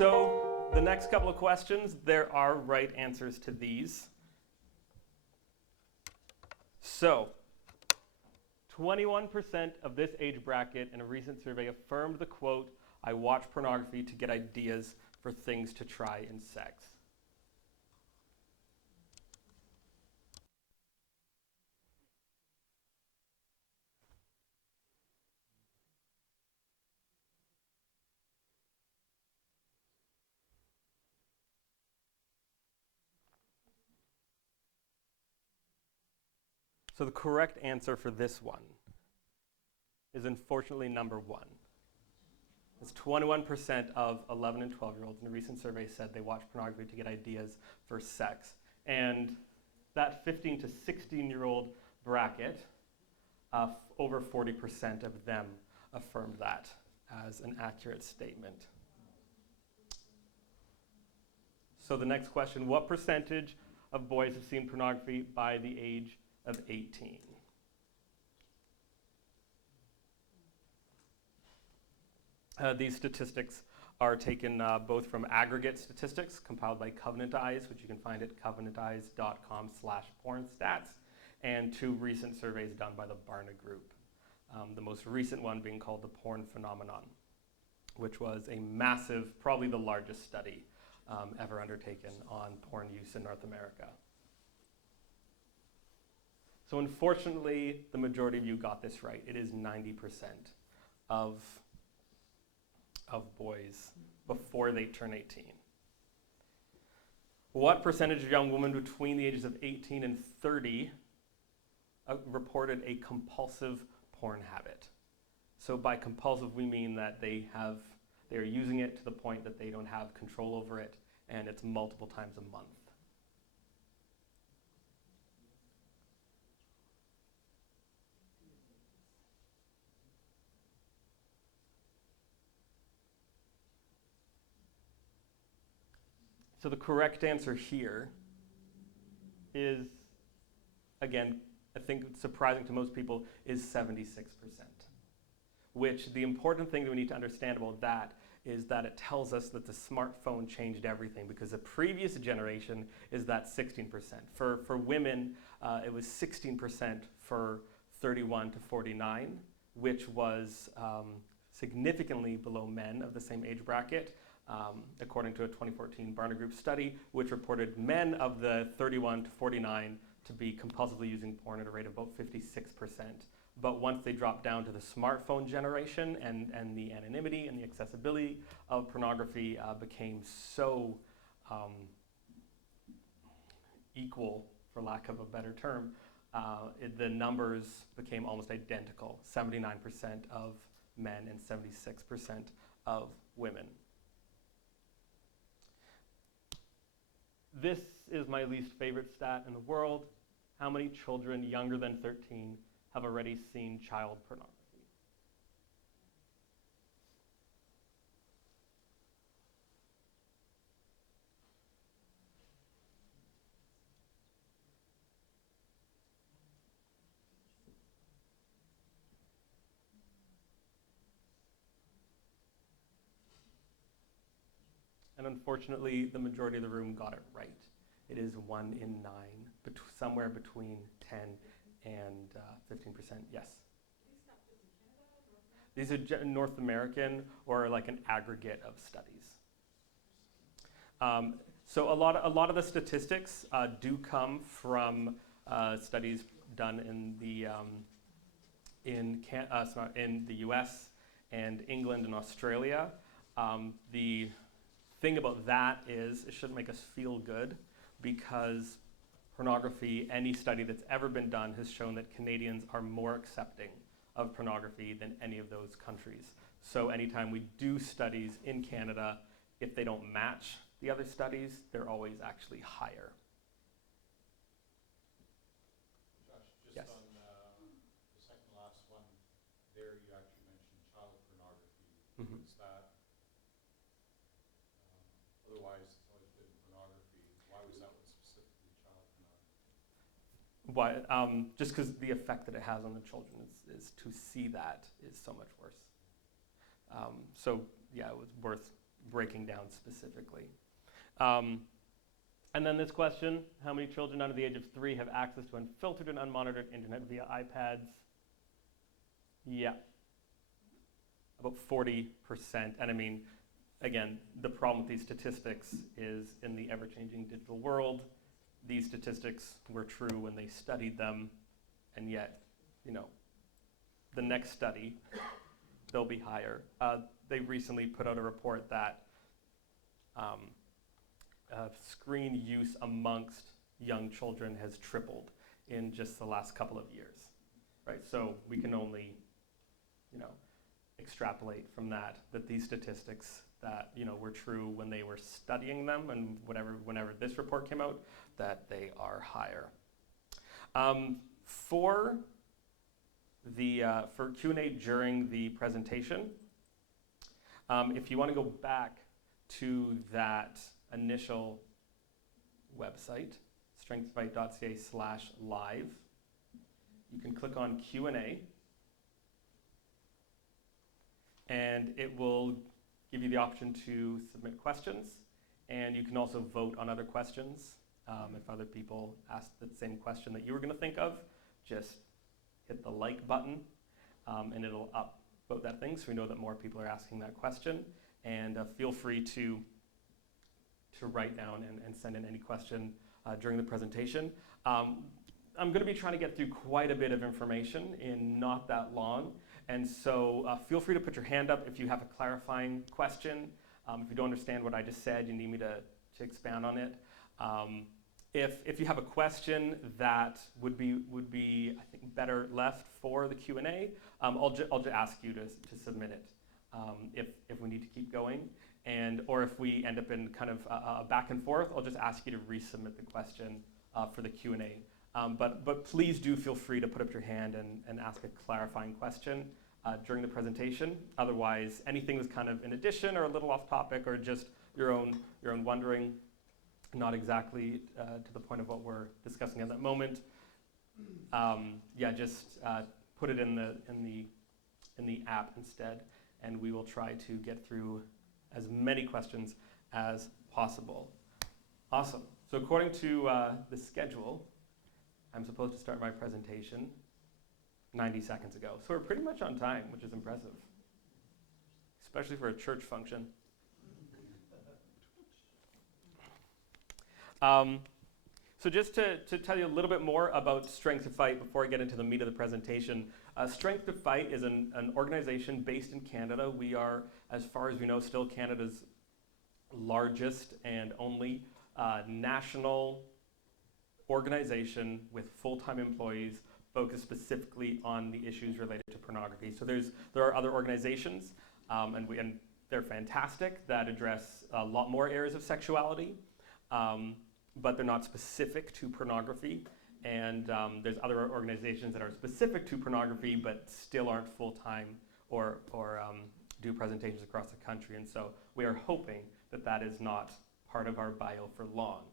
So the next couple of questions, there are right answers to these. So 21% of this age bracket in a recent survey affirmed the quote, "I watch pornography to get ideas for things to try in sex." So the correct answer for this one is unfortunately number one. It's 21% of 11 and 12-year-olds in a recent survey said they watch pornography to get ideas for sex. And that 15 to 16-year-old bracket, over 40% of them affirmed that as an accurate statement. So the next question, what percentage of boys have seen pornography by the age of 18? These statistics are taken both from aggregate statistics compiled by Covenant Eyes, which you can find at covenanteyes.com/pornstats, and two recent surveys done by the Barna Group. The most recent one being called the Porn Phenomenon, which was a massive, probably the largest study ever undertaken on porn use in North America. So unfortunately, the majority of you got this right. It is 90% of boys before they turn 18. What percentage of young women between the ages of 18 and 30 reported a compulsive porn habit? So by compulsive, we mean that they are using it to the point that they don't have control over it, and it's multiple times a month. So the correct answer here is, again, I think it's surprising to most people, is 76%. Which the important thing that we need to understand about that is that it tells us that the smartphone changed everything, because the previous generation is that 16%. For women, it was 16% for 31 to 49, which was significantly below men of the same age bracket. According to a 2014 Barna Group study, which reported men of the 31 to 49 to be compulsively using porn at a rate of about 56%. But once they dropped down to the smartphone generation and the anonymity and the accessibility of pornography became so equal, for lack of a better term, the numbers became almost identical, 79% of men and 76% of women. This is my least favorite stat in the world. How many children younger than 13 have already seen child pornography? And unfortunately, the majority of the room got it right. It is 1 in 9, somewhere between 10 and 15%. Yes? These are North American, or like an aggregate of studies. So a lot of the statistics do come from studies done in the U.S. and England and Australia. The thing about that is it shouldn't make us feel good, because pornography, any study that's ever been done has shown that Canadians are more accepting of pornography than any of those countries. So anytime we do studies in Canada, if they don't match the other studies, they're always actually higher. Josh, just yes. On the second last one, there you actually mentioned child pornography. Mm-hmm. Is that, otherwise it's always been pornography. Why was that one specifically child pornography? Why? Just because the effect that it has on the children is to see that is so much worse. So yeah, it was worth breaking down specifically. And then this question, how many children under the age of 3 have access to unfiltered and unmonitored internet via iPads? Yeah, about 40%. And I mean, again, the problem with these statistics is in the ever-changing digital world, these statistics were true when they studied them, and yet, you know, the next study, they'll be higher. They recently put out a report that screen use amongst young children has tripled in just the last couple of years, right? So we can only, you know, extrapolate from that these statistics that, you know, were true when they were studying them, and whenever this report came out, that they are higher. For Q&A during the presentation, if you want to go back to that initial website, strengthfight.ca/live, you can click on Q&A, and it will give you the option to submit questions, and you can also vote on other questions. If other people ask the same question that you were going to think of, just hit the like button, and it'll upvote that thing so we know that more people are asking that question. And feel free to write down and send in any question during the presentation. I'm going to be trying to get through quite a bit of information in not that long, and so feel free to put your hand up if you have a clarifying question. If you don't understand what I just said, you need me to expand on it. If you have a question that would be I think better left for the Q&A, I'll just ask you to submit it if we need to keep going, or if we end up in kind of a back and forth, I'll just ask you to resubmit the question for the Q&A. But please do feel free to put up your hand and ask a clarifying question during the presentation. Otherwise, anything that's kind of in addition or a little off topic or just your own wondering, not exactly to the point of what we're discussing at that moment, just put it in the app instead, and we will try to get through as many questions as possible. Awesome. So according to the schedule, I'm supposed to start my presentation 90 seconds ago. So we're pretty much on time, which is impressive, especially for a church function. So just to tell you a little bit more about Strength to Fight before I get into the meat of the presentation. Strength to Fight is an organization based in Canada. We are, as far as we know, still Canada's largest and only national organization with full-time employees focused specifically on the issues related to pornography. So there are other organizations, and they're fantastic, that address a lot more areas of sexuality. But they're not specific to pornography, and there's other organizations that are specific to pornography but still aren't full-time or do presentations across the country. And so we are hoping that is not part of our bio for long,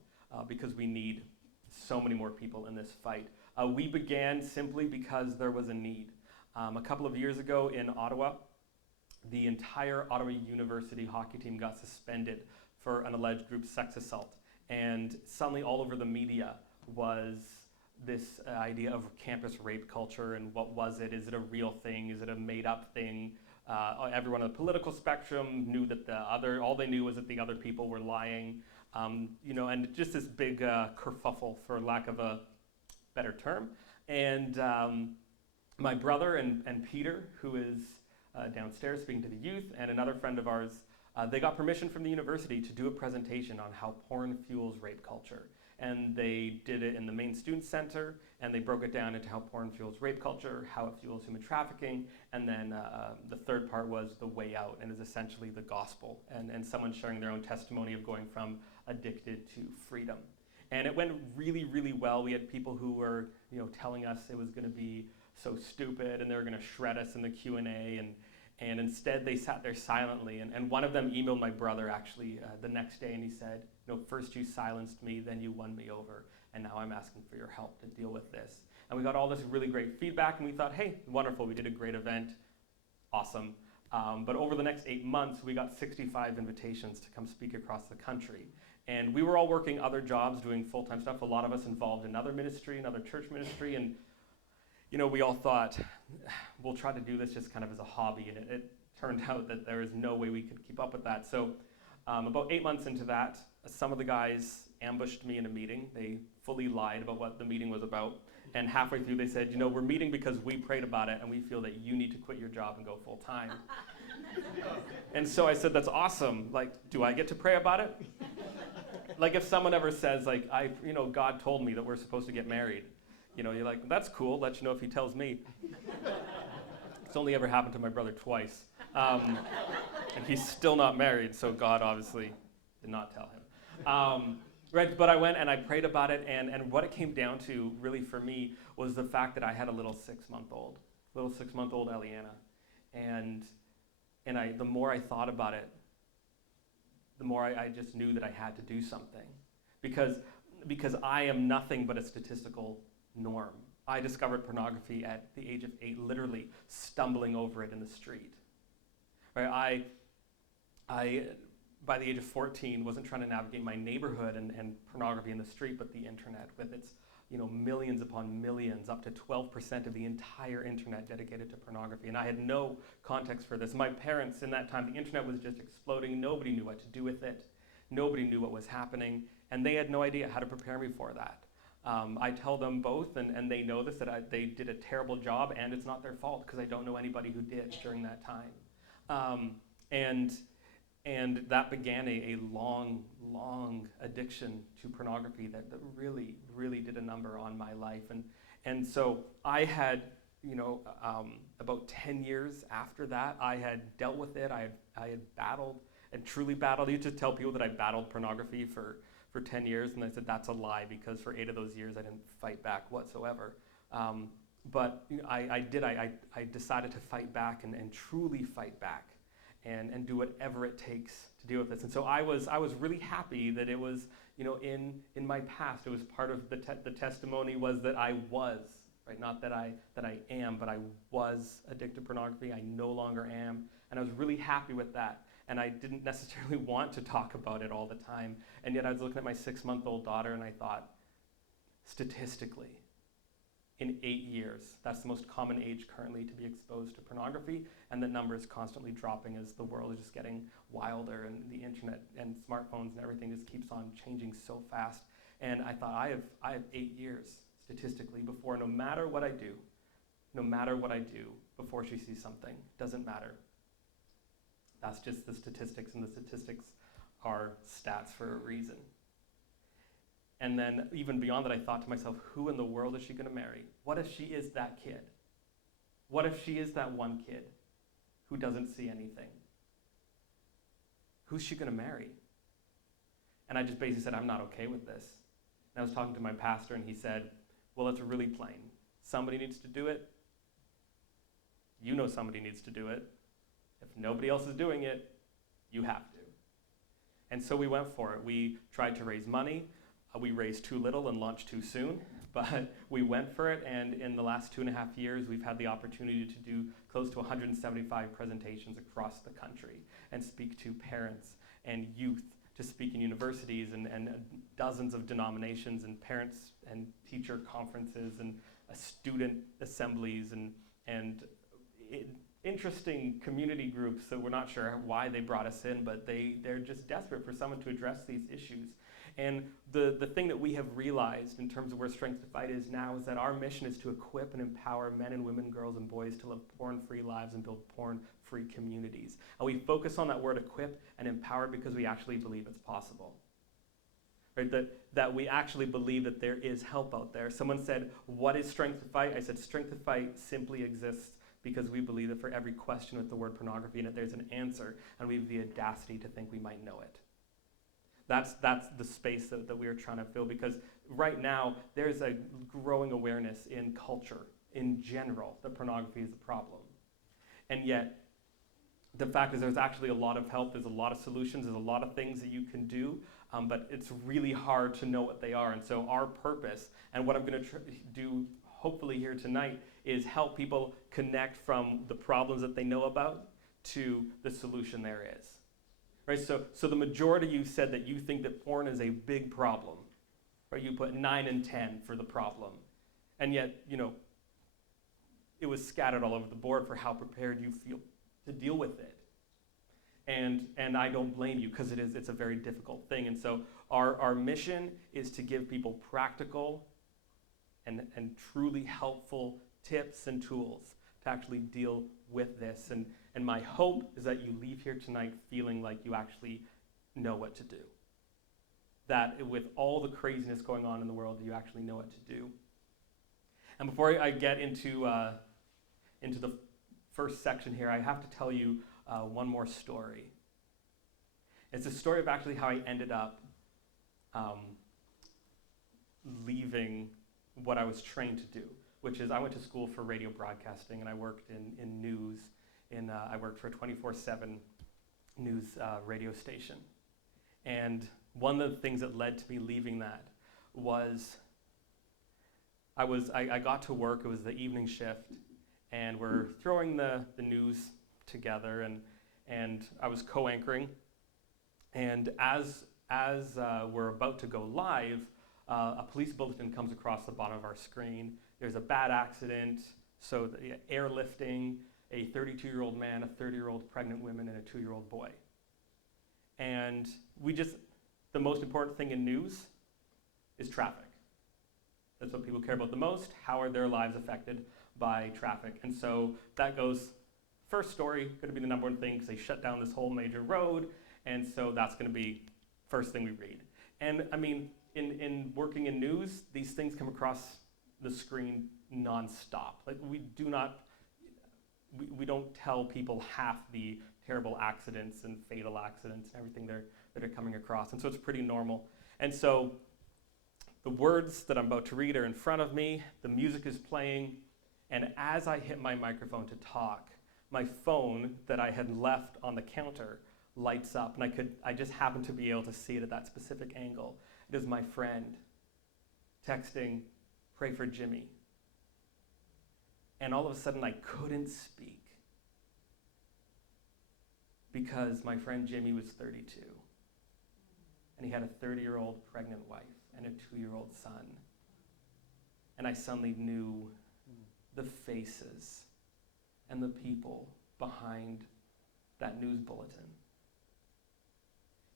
because we need so many more people in this fight. We began simply because there was a need. A couple of years ago in Ottawa, the entire Ottawa University hockey team got suspended for an alleged group sex assault. And suddenly all over the media was this idea of campus rape culture, and what was it? Is it a real thing? Is it a made-up thing? Everyone on the political spectrum knew that all they knew was that the other people were lying, and just this big kerfuffle, for lack of a better term. And my brother and Peter, who is downstairs speaking to the youth, and another friend of ours, they got permission from the university to do a presentation on how porn fuels rape culture. And they did it in the main student center, and they broke it down into how porn fuels rape culture, how it fuels human trafficking, and then the third part was the way out, and is essentially the gospel, and someone sharing their own testimony of going from addicted to freedom. And it went really, really well. We had people who were, telling us it was going to be so stupid, and they were going to shred us in the Q&A, and instead they sat there silently. And one of them emailed my brother actually the next day, and he said, first you silenced me, then you won me over, and now I'm asking for your help to deal with this. And we got all this really great feedback, and we thought, hey, wonderful, we did a great event, awesome. But over the next 8 months, we got 65 invitations to come speak across the country. And we were all working other jobs, doing full-time stuff, a lot of us involved in other ministry, another church ministry, and we all thought, we'll try to do this just kind of as a hobby, and it turned out that there is no way we could keep up with that. So about 8 months into that, some of the guys ambushed me in a meeting. They fully lied about what the meeting was about. And halfway through, they said, we're meeting because we prayed about it, and we feel that you need to quit your job and go full time. And so I said, that's awesome. Like, do I get to pray about it? Like, if someone ever says, like, God told me that we're supposed to get married, you're like, that's cool. Let you know if he tells me. It's only ever happened to my brother twice. And he's still not married, so God obviously did not tell him. Right, but I went and I prayed about it, and what it came down to, really for me, was the fact that I had a little 6-month-old Eliana. And the more I thought about it, the more I just knew that I had to do something. Because I am nothing but a statistical norm. I discovered pornography at the age of 8, literally stumbling over it in the street. Right, I by the age of 14, wasn't trying to navigate my neighborhood and pornography in the street, but the internet with its millions upon millions, up to 12% of the entire internet dedicated to pornography. And I had no context for this. My parents, in that time, the internet was just exploding. Nobody knew what to do with it. Nobody knew what was happening. And they had no idea how to prepare me for that. I tell them both, and they know this, that they did a terrible job, and it's not their fault, because I don't know anybody who did during that time. And that began a long, long addiction to pornography that really, really did a number on my life. And so I had, about 10 years after that, I had dealt with it. I had battled and truly battled. I used to tell people that I battled pornography for 10 years, and I said that's a lie, because for 8 of those years I didn't fight back whatsoever. But I did. I decided to fight back and truly fight back. And do whatever it takes to deal with this. And so I was really happy that it was, in my past, it was part of the testimony was that I was, right? Not that I am, but I was addicted to pornography. I no longer am. And I was really happy with that. And I didn't necessarily want to talk about it all the time. And yet I was looking at my 6-month-old daughter, and I thought, statistically, in 8 years, that's the most common age currently to be exposed to pornography, and the number is constantly dropping as the world is just getting wilder, and the internet and smartphones and everything just keeps on changing so fast. And I thought, I have 8 years statistically before, no matter what I do, before she sees something, doesn't matter. That's just the statistics, and the statistics are stats for a reason. And then even beyond that, I thought to myself, who in the world is she going to marry? What if she is that kid? What if she is that one kid who doesn't see anything? Who's she going to marry? And I just basically said, I'm not okay with this. And I was talking to my pastor, and he said, well, it's really plain. Somebody needs to do it. You know somebody needs to do it. If nobody else is doing it, you have to. And so we went for it. We tried to raise money. We raised too little and launched too soon, but we went for it, and in the last 2.5 years, we've had the opportunity to do close to 175 presentations across the country and speak to parents and youth, to speak in universities and dozens of denominations and parents and teacher conferences and student assemblies and interesting community groups that we're not sure why they brought us in, but they're just desperate for someone to address these issues. And the thing that we have realized in terms of where Strength to Fight is now is that our mission is to equip and empower men and women, girls and boys to live porn-free lives and build porn-free communities. And we focus on that word equip and empower because we actually believe it's possible. Right? That we actually believe that there is help out there. Someone said, what is Strength to Fight? I said, Strength to Fight simply exists because we believe that for every question with the word pornography in it, there's an answer, and we have the audacity to think we might know it. That's the space that we are trying to fill, because right now there's a growing awareness in culture in general that pornography is a problem. And yet, the fact is there's actually a lot of help, there's a lot of solutions, there's a lot of things that you can do, but it's really hard to know what they are. And so our purpose, and what I'm going to do hopefully here tonight, is help people connect from the problems that they know about to the solution there is. Right? So the majority of you said that you think that porn is a big problem. Right? You put 9 and 10 for the problem. And yet, it was scattered all over the board for how prepared you feel to deal with it. And I don't blame you, because it's a very difficult thing. And so our mission is to give people practical and truly helpful tips and tools to actually deal with this. And my hope is that you leave here tonight feeling like you actually know what to do. That with all the craziness going on in the world, you actually know what to do. And before I get into the first section here, I have to tell you one more story. It's a story of actually how I ended up leaving what I was trained to do, which is I went to school for radio broadcasting, and I worked in news. I worked for a 24/7 news radio station. And one of the things that led to me leaving that was I got to work. It was the evening shift, and we're throwing the news together, and I was co-anchoring. And as we're about to go live, a police bulletin comes across the bottom of our screen. There's a bad accident, so the airlifting a 32-year-old man, a 30-year-old pregnant woman, and a 2-year-old boy. And the most important thing in news is traffic. That's what people care about the most. How are their lives affected by traffic? And so that goes, first story, going to be the number one thing, because they shut down this whole major road, and so that's going to be first thing we read. And I mean, in working in news, these things come across the screen nonstop. Like we don't tell people half the terrible accidents and fatal accidents and everything that are coming across. And so it's pretty normal. And so the words that I'm about to read are in front of me, the music is playing, and as I hit my microphone to talk, my phone that I had left on the counter lights up, and I just happened to be able to see it at that specific angle. It is my friend texting, "Pray for Jimmy." And all of a sudden I couldn't speak, because my friend Jimmy was 32, and he had a 30-year-old pregnant wife and a 2-year-old son. And I suddenly knew the faces and the people behind that news bulletin.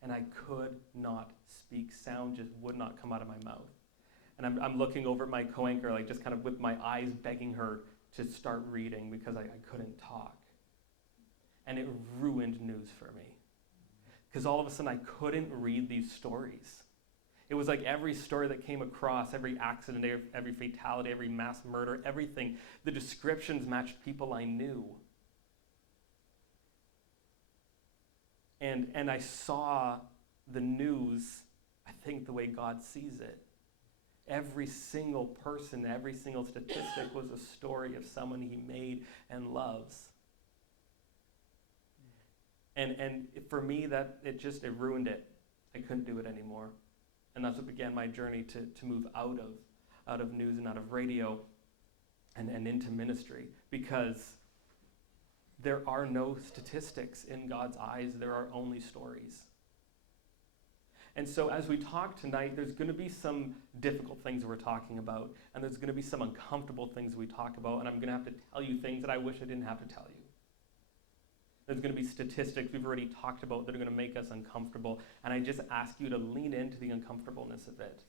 And I could not speak. Sound just would not come out of my mouth. And I'm looking over at my co-anchor, like just kind of with my eyes begging her to start reading, because I couldn't talk. And it ruined news for me. Because all of a sudden I couldn't read these stories. It was like every story that came across, every accident, every fatality, every mass murder, everything, the descriptions matched people I knew. And I saw the news, I think, the way God sees it. Every single person, every single statistic was a story of someone he made and loves. And for me, it ruined it. I couldn't do it anymore. And that's what began my journey to move out of news and out of radio and into ministry, because there are no statistics in God's eyes. There are only stories. And so as we talk tonight, there's going to be some difficult things that we're talking about, and there's going to be some uncomfortable things we talk about, and I'm going to have to tell you things that I wish I didn't have to tell you. There's going to be statistics we've already talked about that are going to make us uncomfortable, and I just ask you to lean into the uncomfortableness of it,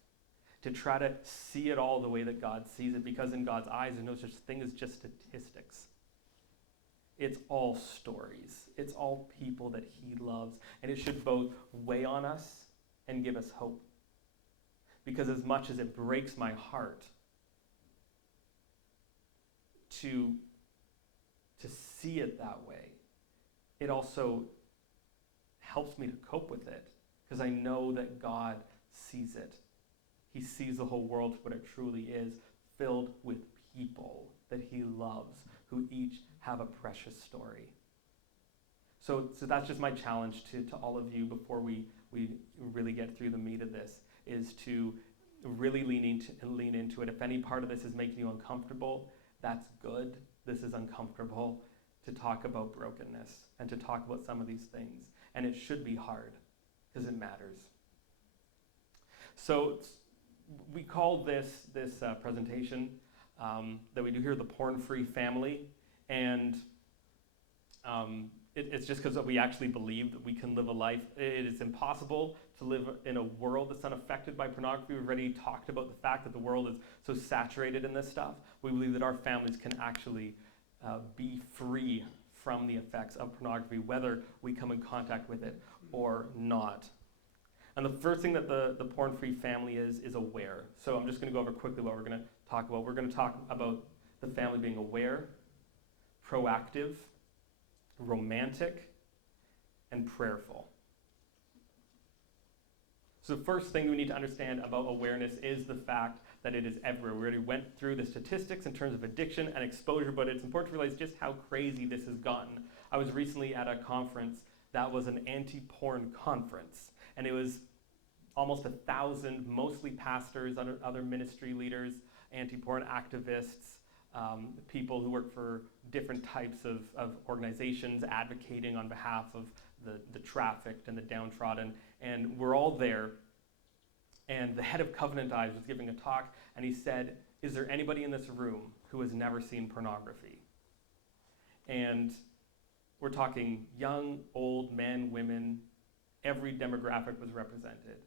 to try to see it all the way that God sees it, because in God's eyes, there's no such thing as just statistics. It's all stories. It's all people that he loves, and it should both weigh on us and give us hope. Because as much as it breaks my heart to see it that way, it also helps me to cope with it, because I know that God sees it. He sees the whole world for what it truly is, filled with people that he loves, who each have a precious story. So that's just my challenge to all of you before we really get through the meat of this, is to really lean into it. If any part of this is making you uncomfortable, that's good. This is uncomfortable. to talk about brokenness and to talk about some of these things. And it should be hard because it matters. So we call this presentation that we do here the porn-free family. And it's just because we actually believe that we can live a life. It is impossible to live in a world that's unaffected by pornography. We've already talked about the fact that the world is so saturated in this stuff. We believe that our families can actually be free from the effects of pornography, whether we come in contact with it or not. And the first thing that the porn-free family is aware. So I'm just going to go over quickly what we're going to talk about. We're going to talk about the family being aware, proactive, romantic, and prayerful. So the first thing we need to understand about awareness is the fact that it is everywhere. We already went through the statistics in terms of addiction and exposure, but it's important to realize just how crazy this has gotten. I was recently at a conference that was an anti-porn conference, and it was almost 1,000, mostly pastors, other ministry leaders, anti-porn activists, people who work for different types of organizations advocating on behalf of the trafficked and the downtrodden. And we're all there. And the head of Covenant Eyes was giving a talk, and he said, is there anybody in this room who has never seen pornography? And we're talking young, old, men, women, every demographic was represented.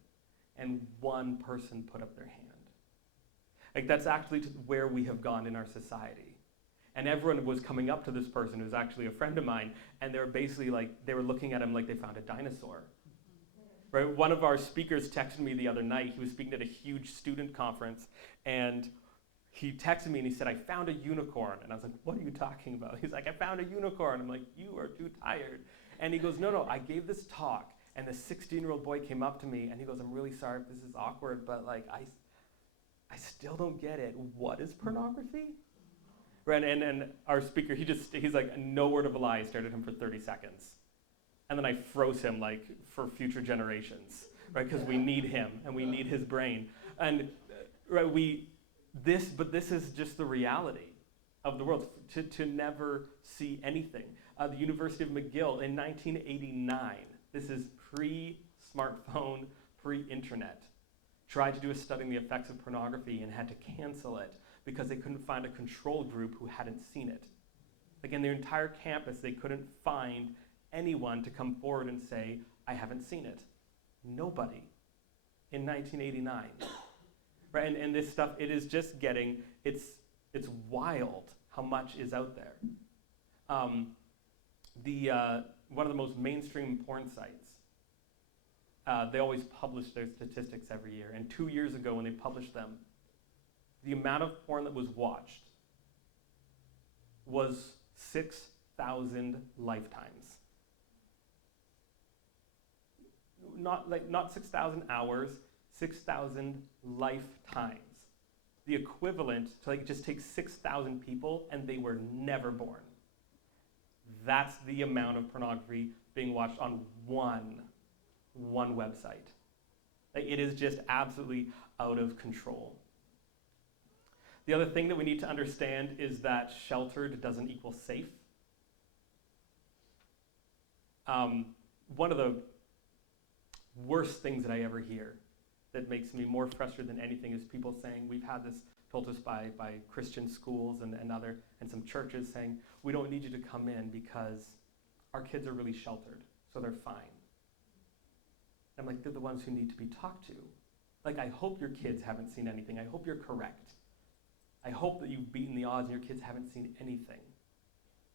And one person put up their hand. Like, that's actually where we have gone in our society. And everyone was coming up to this person who's actually a friend of mine, and they were basically like, they were looking at him like they found a dinosaur. Right? One of our speakers texted me the other night. He was speaking at a huge student conference, and he texted me and he said, I found a unicorn. And I was like, what are you talking about? He's like, I found a unicorn. I'm like, you are too tired. And he goes, no, I gave this talk, and this 16-year-old boy came up to me, and he goes, I'm really sorry if this is awkward, but like, I still don't get it. What is pornography? Right, and our speaker, he's like, no word of a lie. I stared at him for 30 seconds. And then I froze him, like, for future generations, right? Because we need him, and we need his brain. And, right, this is just the reality of the world, to never see anything. The University of McGill in 1989, this is pre-smartphone, pre-internet, tried to do a study on the effects of pornography and had to cancel it because they couldn't find a control group who hadn't seen it. Like, in their entire campus, they couldn't find anyone to come forward and say, I haven't seen it. Nobody in 1989. Right? And this stuff, it is just getting, it's wild how much is out there. One of the most mainstream porn sites, they always publish their statistics every year. And 2 years ago when they published them, the amount of porn that was watched was 6,000 lifetimes. Not 6,000 hours, 6,000 lifetimes. The equivalent to just take 6,000 people and they were never born. That's the amount of pornography being watched on one website. It is just absolutely out of control. The other thing that we need to understand is that sheltered doesn't equal safe. One of the worst things that I ever hear that makes me more frustrated than anything is people saying, we've had this told us by Christian schools and some churches saying, we don't need you to come in because our kids are really sheltered, so they're fine. I'm like, they're the ones who need to be talked to. Like, I hope your kids haven't seen anything. I hope you're correct. I hope that you've beaten the odds and your kids haven't seen anything.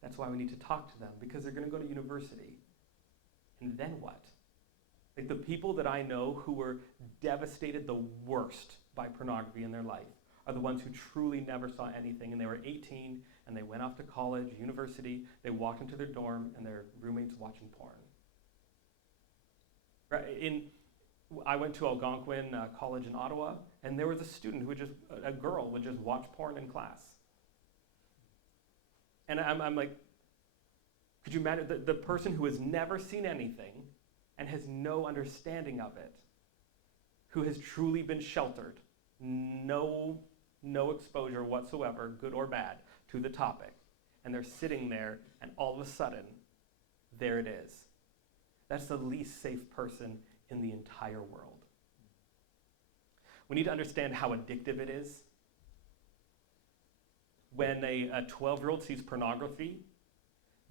That's why we need to talk to them, because they're going to go to university. And then what? Like, the people that I know who were devastated the worst by pornography in their life are the ones who truly never saw anything, and they were 18, and they went off to college, university, they walked into their dorm, and their roommates watching porn. Right? I went to Algonquin College in Ottawa, and there was a student a girl would just watch porn in class. And I'm like, could you imagine the person who has never seen anything and has no understanding of it, who has truly been sheltered, no exposure whatsoever, good or bad, to the topic, and they're sitting there, and all of a sudden, there it is. That's the least safe person in the entire world. We need to understand how addictive it is. When a 12-year-old sees pornography,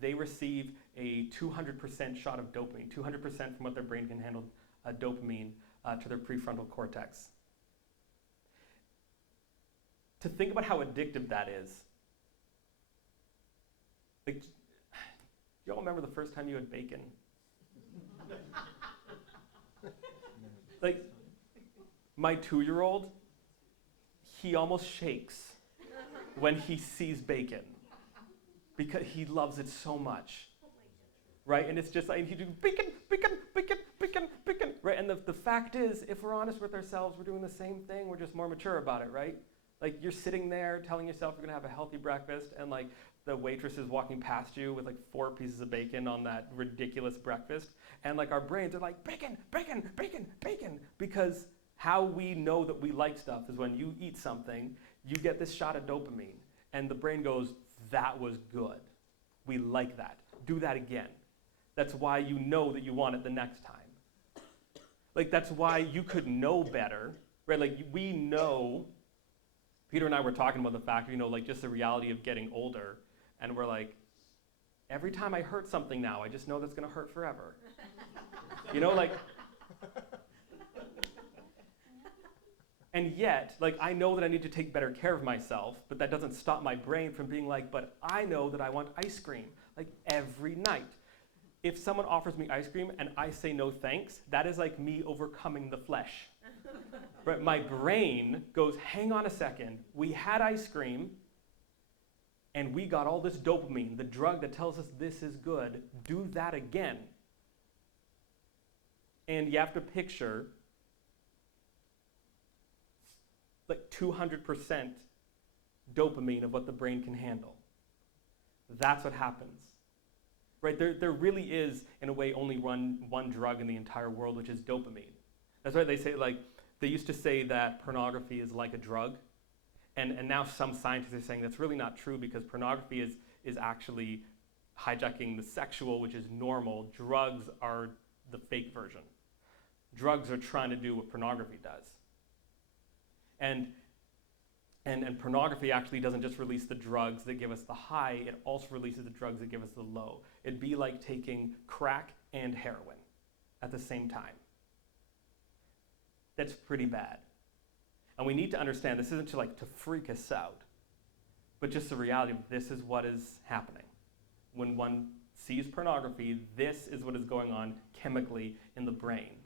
they receive a 200% shot of dopamine, 200% from what their brain can handle, dopamine to their prefrontal cortex. To think about how addictive that is. Like, do you all remember the first time you had bacon? Like, my 2-year-old, he almost shakes when he sees bacon because he loves it so much, right? And it's just like, he do bacon, bacon, bacon, bacon, bacon, right? And the fact is, if we're honest with ourselves, we're doing the same thing, we're just more mature about it, right? Like, you're sitting there telling yourself you're gonna have a healthy breakfast, and like, the waitress is walking past you with like 4 pieces of bacon on that ridiculous breakfast, and like, our brains are like, bacon, bacon, bacon, bacon, because how we know that we like stuff is when you eat something, you get this shot of dopamine, and the brain goes, that was good. We like that. Do that again. That's why you know that you want it the next time. Like, that's why you could know better, right? Like, we know, Peter and I were talking about the fact, like just the reality of getting older, and we're like, every time I hurt something now, I just know that's gonna hurt forever. Like, and yet, like, I know that I need to take better care of myself, but that doesn't stop my brain from being like, but I know that I want ice cream, like every night. If someone offers me ice cream and I say no thanks, that is like me overcoming the flesh. Right? My brain goes, hang on a second, we had ice cream, and we got all this dopamine, the drug that tells us this is good, do that again. And you have to picture like 200% dopamine of what the brain can handle. That's what happens. Right? There really is, in a way, only one drug in the entire world, which is dopamine. That's why they say, like, they used to say that pornography is like a drug, and now some scientists are saying that's really not true, because pornography is actually hijacking the sexual, which is normal. Drugs are the fake version. Drugs are trying to do what pornography does. And pornography actually doesn't just release the drugs that give us the high, it also releases the drugs that give us the low. It'd be like taking crack and heroin at the same time. That's pretty bad. And we need to understand this isn't to freak us out, but just the reality of this is what is happening. When one sees pornography, this is what is going on chemically in the brain.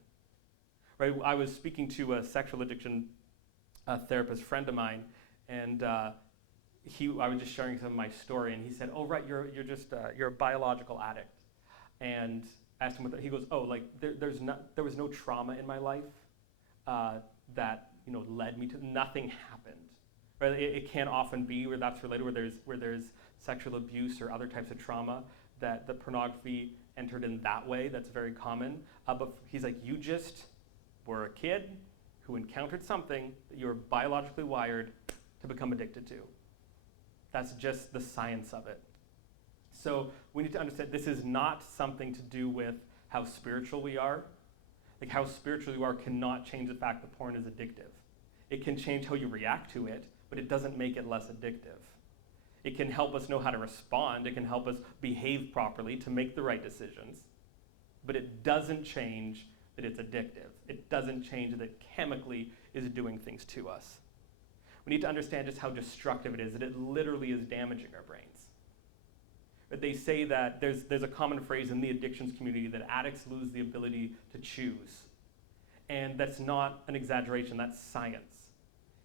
Right? I was speaking to a sexual addiction therapist friend of mine, and I was just sharing some of my story, and he said, "Oh, right, you're a biological addict." And asked him he goes, "Oh, like there was no trauma in my life that led me to nothing happened." Right? It can often be where that's related, where there's sexual abuse or other types of trauma that the pornography entered in that way. That's very common. But he's like, you just were a kid who encountered something that you're biologically wired to become addicted to. That's just the science of it. So we need to understand this is not something to do with how spiritual we are. Like, how spiritual you are cannot change the fact that porn is addictive. It can change how you react to it, but it doesn't make it less addictive. It can help us know how to respond. It can help us behave properly to make the right decisions, but it doesn't change that it's addictive. It doesn't change that chemically is doing things to us. We need to understand just how destructive it is, that it literally is damaging our brains. But they say that there's a common phrase in the addictions community that addicts lose the ability to choose. And that's not an exaggeration, that's science.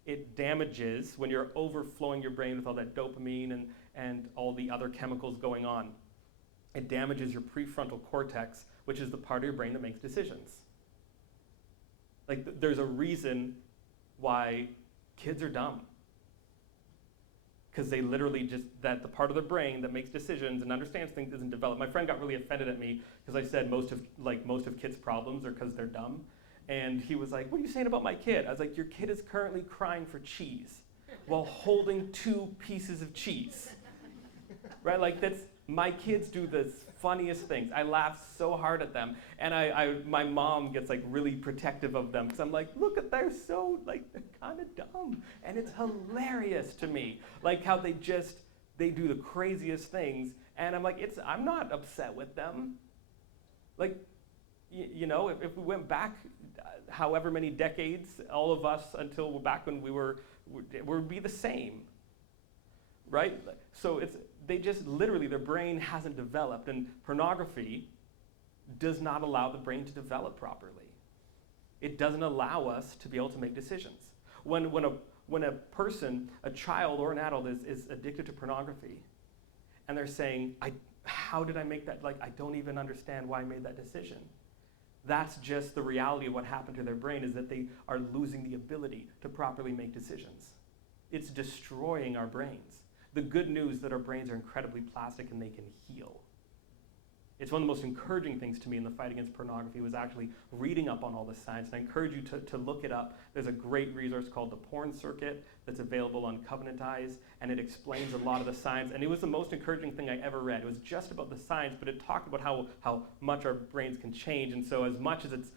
It damages, when you're overflowing your brain with all that dopamine and all the other chemicals going on, it damages your prefrontal cortex, which is the part of your brain that makes decisions. Like, there's a reason why kids are dumb. Because they literally that the part of the brain that makes decisions and understands things isn't developed. My friend got really offended at me because I said most of kids' problems are because they're dumb. And he was like, "What are you saying about my kid?" I was like, "Your kid is currently crying for cheese while holding 2 pieces of cheese." right? Like my kids do the funniest things. I laugh so hard at them, and my mom gets like really protective of them because I'm like, look at they're kind of dumb, and it's hilarious to me, like how they do the craziest things, and I'm like, I'm not upset with them, like. If we went back however many decades, all of us until back when we would be the same, right? So they just literally, their brain hasn't developed, and pornography does not allow the brain to develop properly. It doesn't allow us to be able to make decisions. When a person, a child or an adult is addicted to pornography, and they're saying, how did I make that? Like, I don't even understand why I made that decision. That's just the reality of what happened to their brain, is that they are losing the ability to properly make decisions. It's destroying our brains. The good news is that our brains are incredibly plastic and they can heal. It's one of the most encouraging things to me in the fight against pornography was actually reading up on all this science, and I encourage you to look it up. There's a great resource called the Porn Circuit that's available on Covenant Eyes, and it explains a lot of the science, and it was the most encouraging thing I ever read. It was just about the science, but it talked about how much our brains can change, and so as much as it's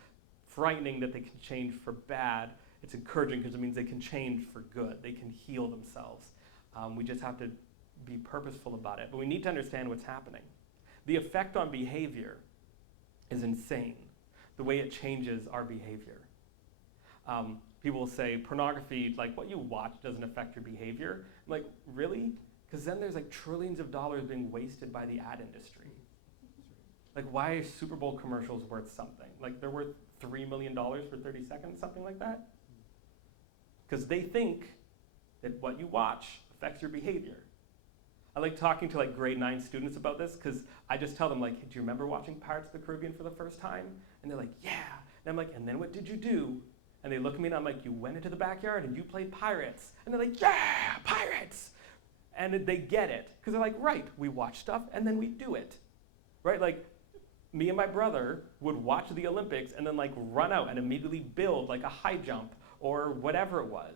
frightening that they can change for bad, it's encouraging because it means they can change for good. They can heal themselves. We just have to be purposeful about it, but we need to understand what's happening. The effect on behavior is insane, the way it changes our behavior. People will say pornography, like what you watch doesn't affect your behavior. I'm like, really? Because then there's like trillions of dollars being wasted by the ad industry. Like, why are Super Bowl commercials worth something? Like, they're worth $3 million for 30 seconds, something like that? Because they think that what you watch affects your behavior. I like talking to like grade 9 students about this because I just tell them like, do you remember watching Pirates of the Caribbean for the first time? And they're like, yeah. And I'm like, and then what did you do? And they look at me and I'm like, you went into the backyard and you played pirates. And they're like, yeah, pirates. And they get it because they're like, right, we watch stuff and then we do it, right? Like me and my brother would watch the Olympics and then like run out and immediately build like a high jump or whatever it was.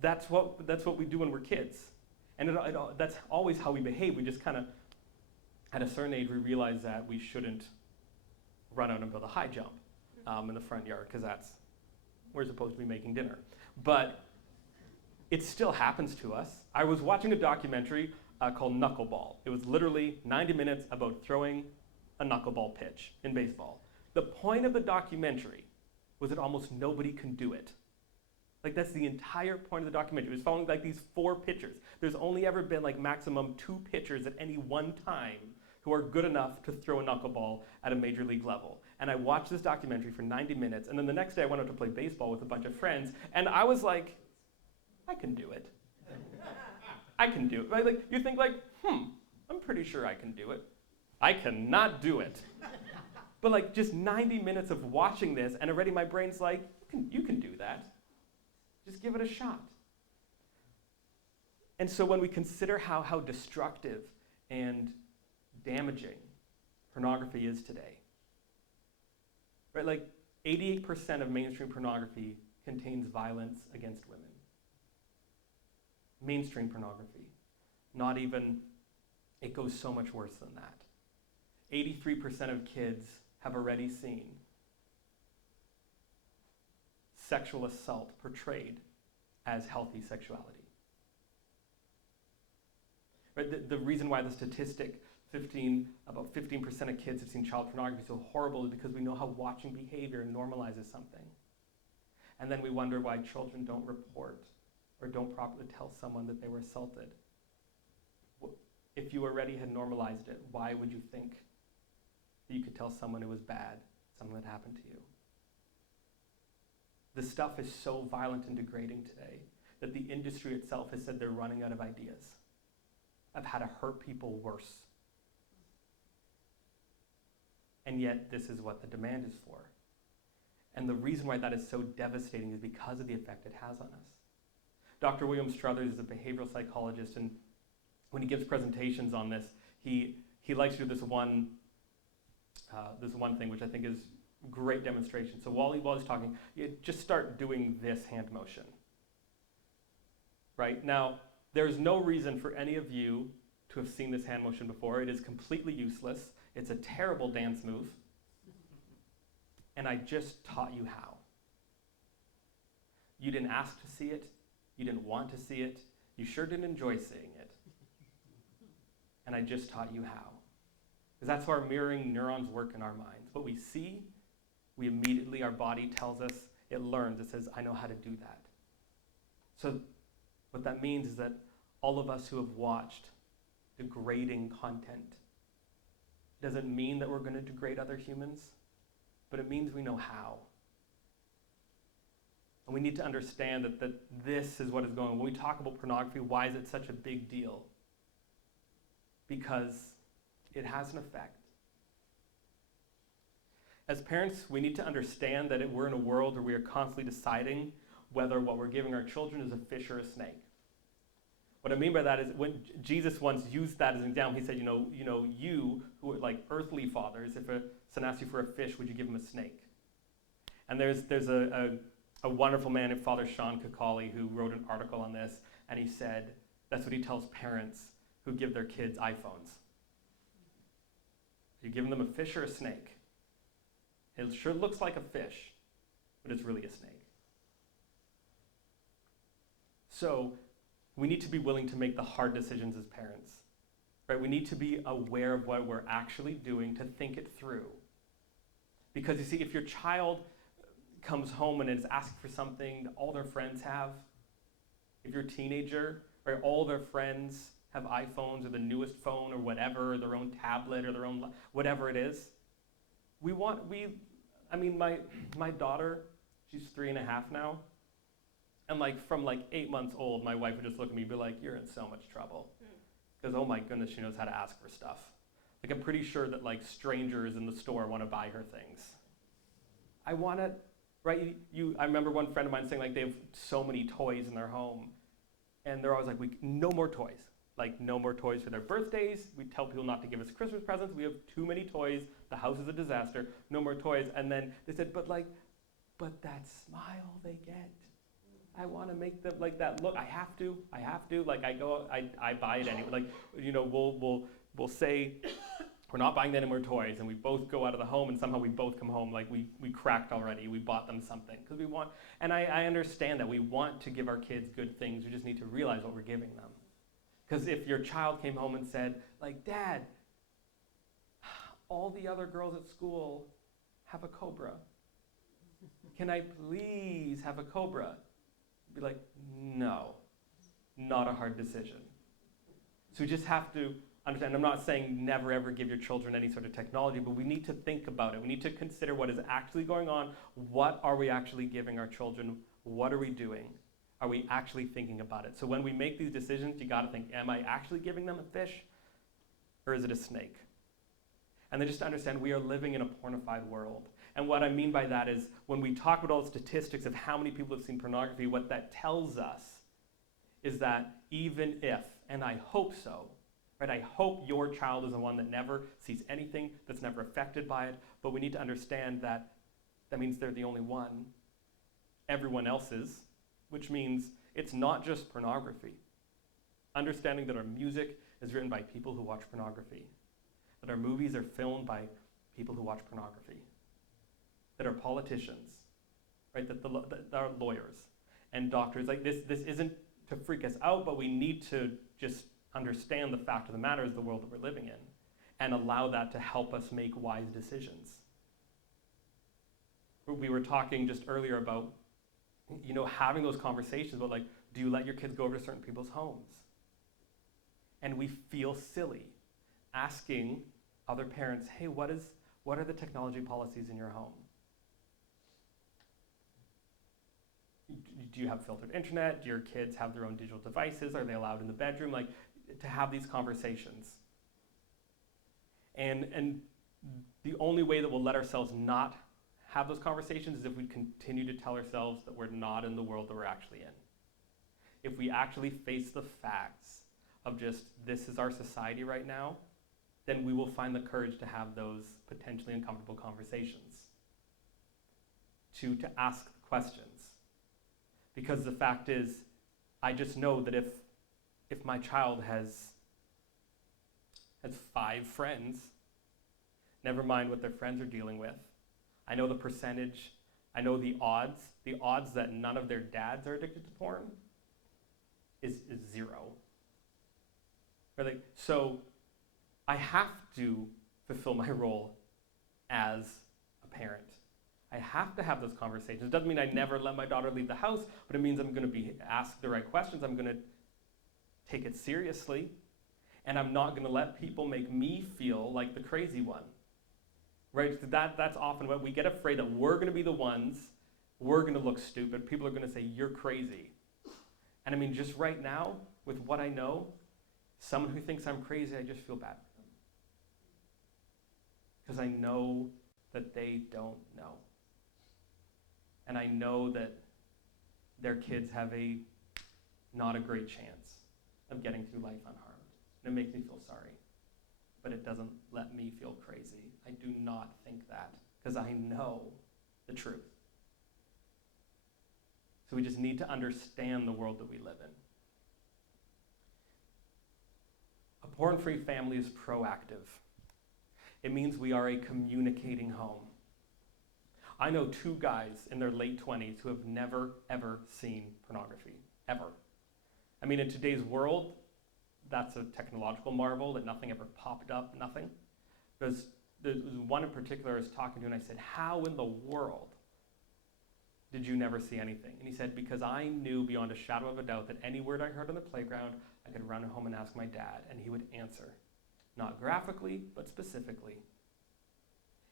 That's what we do when we're kids. And that's always how we behave. We just kind of, at a certain age, we realize that we shouldn't run out and build a high jump in the front yard because we're supposed to be making dinner. But it still happens to us. I was watching a documentary called Knuckleball. It was literally 90 minutes about throwing a knuckleball pitch in baseball. The point of the documentary was that almost nobody can do it. Like that's the entire point of the documentary. It was following like these 4 pitchers. There's only ever been like maximum 2 pitchers at any one time who are good enough to throw a knuckleball at a major league level. And I watched this documentary for 90 minutes, and then the next day I went out to play baseball with a bunch of friends, and I was like, I can do it. I can do it. Right? Like you think like, I'm pretty sure I can do it. I cannot do it. But like just 90 minutes of watching this, and already my brain's like, you can do that. Just give it a shot. And so when we consider how destructive and damaging pornography is today, right? Like 88% of mainstream pornography contains violence against women. Mainstream pornography. Not even, it goes so much worse than that. 83% of kids have already seen sexual assault portrayed as healthy sexuality. Right? The reason why the statistic about 15% of kids have seen child pornography so horrible is because we know how watching behavior normalizes something. And then we wonder why children don't report or don't properly tell someone that they were assaulted. If you already had normalized it, why would you think that you could tell someone it was bad, something that happened to you? The stuff is so violent and degrading today that the industry itself has said they're running out of ideas of how to hurt people worse. And yet this is what the demand is for. And the reason why that is so devastating is because of the effect it has on us. Dr. William Struthers is a behavioral psychologist, and when he gives presentations on this, he likes to do this one thing which I think is great demonstration. So while he's talking, you just start doing this hand motion. Right? Now, There's no reason for any of you to have seen this hand motion before. It is completely useless. It's a terrible dance move. And I just taught you how. You didn't ask to see it. You didn't want to see it. You sure didn't enjoy seeing it. And I just taught you how. Because that's how our mirroring neurons work in our minds. What we see, we immediately, our body tells us, it learns. It says, I know how to do that. So what that means is that all of us who have watched degrading content doesn't mean that we're going to degrade other humans, but it means we know how. And we need to understand that this is what is going on. When we talk about pornography, why is it such a big deal? Because it has an effect. As parents, we need to understand that we're in a world where we are constantly deciding whether what we're giving our children is a fish or a snake. What I mean by that is when Jesus once used that as an example, he said, you who are like earthly fathers, if a son asks you for a fish, would you give him a snake? And there's a wonderful man named Father Sean Kakali who wrote an article on this, and he said that's what he tells parents who give their kids iPhones. You're giving them a fish or a snake. It sure looks like a fish, but it's really a snake. So we need to be willing to make the hard decisions as parents. Right? We need to be aware of what we're actually doing, to think it through. Because you see, if your child comes home and is asking for something that all their friends have, if you're a teenager, right, all their friends have iPhones or the newest phone or whatever, or their own tablet or their own, whatever it is, my daughter, she's 3.5 now, and from 8 months old, my wife would just look at me and be like, you're in so much trouble. Because, oh my goodness, she knows how to ask for stuff. I'm pretty sure that strangers in the store want to buy her things. I want to, right? I remember one friend of mine saying they have so many toys in their home, and they're always no more toys. No more toys for their birthdays. We tell people not to give us Christmas presents. We have too many toys. The house is a disaster. No more toys. And then they said, but that smile they get. I want to make them that look. I have to. I buy it anyway. We'll say we're not buying any more toys, and we both go out of the home, and somehow we both come home we cracked already. We bought them something because we want. And I understand that we want to give our kids good things. We just need to realize what we're giving them. Because if your child came home and said, Dad, all the other girls at school have a Cobra. Can I please have a Cobra? Be like, no, not a hard decision. So we just have to understand. I'm not saying never ever give your children any sort of technology, but we need to think about it. We need to consider what is actually going on. What are we actually giving our children? What are we doing? Are we actually thinking about it? So when we make these decisions, you got to think, am I actually giving them a fish, or is it a snake? And then just to understand, we are living in a pornified world. And what I mean by that is when we talk about all the statistics of how many people have seen pornography, what that tells us is that even if, and I hope so, right? I hope your child is the one that never sees anything, that's never affected by it, but we need to understand that that means they're the only one. Everyone else is, which means it's not just pornography. Understanding that our music is written by people who watch pornography, that our movies are filmed by people who watch pornography, that are politicians, right? That are lawyers and doctors. This isn't to freak us out, but we need to just understand the fact of the matter is the world that we're living in, and allow that to help us make wise decisions. We were talking just earlier about, having those conversations about do you let your kids go over to certain people's homes? And we feel silly asking other parents, hey, what are the technology policies in your home? Do you have filtered internet? Do your kids have their own digital devices? Are they allowed in the bedroom? To have these conversations. And the only way that we'll let ourselves not have those conversations is if we continue to tell ourselves that we're not in the world that we're actually in. If we actually face the facts of just this is our society right now, then we will find the courage to have those potentially uncomfortable conversations, to ask questions. Because the fact is, I just know that if if my child has 5 friends, never mind what their friends are dealing with, I know the percentage, I know the odds that none of their dads are addicted to porn is 0. Right? So I have to fulfill my role as a parent. I have to have those conversations. It doesn't mean I never let my daughter leave the house, but it means I'm going to be asked the right questions. I'm going to take it seriously, and I'm not going to let people make me feel like the crazy one. Right? So that's often what we get afraid that we're going to be the ones, we're going to look stupid. People are going to say, you're crazy. And I mean, just right now, with what I know, someone who thinks I'm crazy, I just feel bad for them. Because I know that they don't know. And I know that their kids have not a great chance of getting through life unharmed. And it makes me feel sorry. But it doesn't let me feel crazy. I do not think that, because I know the truth. So we just need to understand the world that we live in. A porn-free family is proactive. It means we are a communicating home. I know 2 guys in their late 20s who have never, ever seen pornography, ever. I mean, in today's world, that's a technological marvel that nothing ever popped up, nothing. There's one in particular I was talking to, and I said, how in the world did you never see anything? And he said, because I knew beyond a shadow of a doubt that any word I heard on the playground, I could run home and ask my dad, and he would answer. Not graphically, but specifically.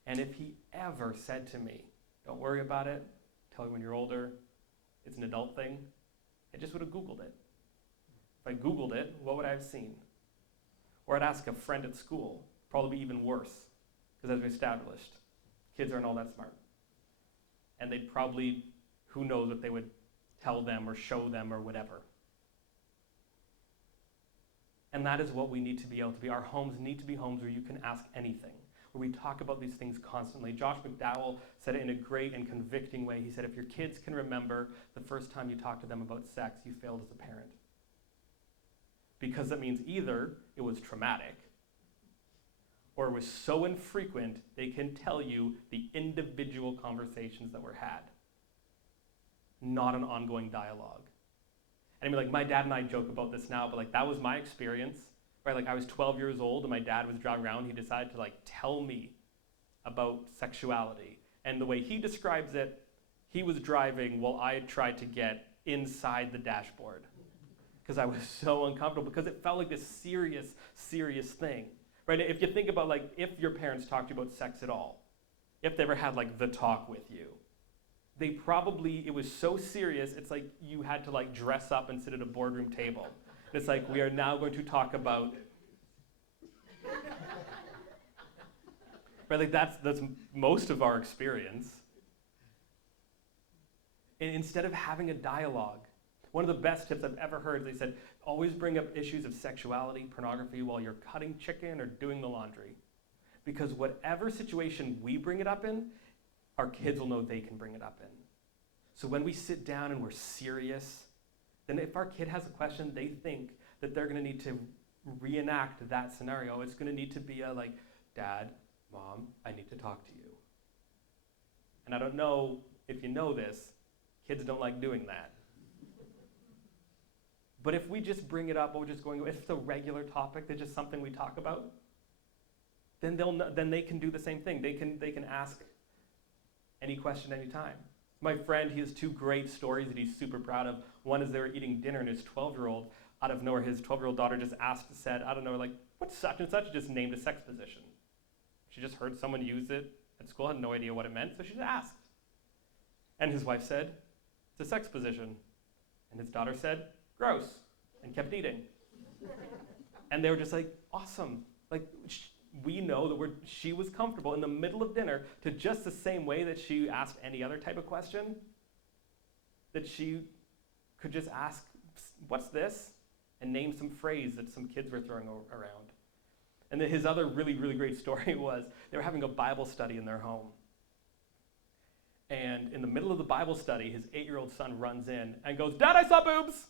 And if he ever said to me, don't worry about it, tell you when you're older, it's an adult thing, I just would have Googled it. If I Googled it, what would I have seen? Or I'd ask a friend at school, probably be even worse, because as we established, kids aren't all that smart. And they'd probably, who knows what they would tell them or show them or whatever. And that is what we need to be able to be. Our homes need to be homes where you can ask anything, where we talk about these things constantly. Josh McDowell said it in a great and convicting way. He said, if your kids can remember the first time you talked to them about sex, you failed as a parent. Because that means either it was traumatic, or it was so infrequent, they can tell you the individual conversations that were had, not an ongoing dialogue. And I mean, like, my dad and I joke about this now, but like, that was my experience, right? Like, I was 12 years old and my dad was driving around. He decided to like tell me about sexuality. And the way he describes it, he was driving while I tried to get inside the dashboard because I was so uncomfortable, because it felt like this serious, serious thing, right? If you think about like, if your parents talked to you about sex at all, if they ever had like the talk with you, they probably, it was so serious, it's like you had to like dress up and sit at a boardroom table. It's like, we are now going to talk about, right? Like that's most of our experience. And instead of having a dialogue, one of the best tips I've ever heard, they said, always bring up issues of sexuality, pornography while you're cutting chicken or doing the laundry. Because whatever situation we bring it up in, our kids will know they can bring it up in. So when we sit down and we're serious, then if our kid has a question, they think that they're going to need to reenact that scenario. It's going to need to be a like, Dad, Mom, I need to talk to you. And I don't know if you know this, kids don't like doing that. But if we just bring it up, or just going, if it's a regular topic, it's just something we talk about, then then they can do the same thing. They can ask any question anytime. My friend, he has 2 great stories that he's super proud of. One is they were eating dinner and his 12-year-old, out of nowhere, his 12-year-old daughter just said, I don't know, like, what's such and such? Just named a sex position. She just heard someone use it at school, had no idea what it meant, so she just asked. And his wife said, it's a sex position. And his daughter said, gross, and kept eating. And they were just like, awesome. Like, we know that she was comfortable in the middle of dinner to just the same way that she asked any other type of question, that she could just ask, what's this? And name some phrase that some kids were throwing around. And then his other really, really great story was they were having a Bible study in their home. And in the middle of the Bible study, his 8-year-old son runs in and goes, Dad, I saw boobs!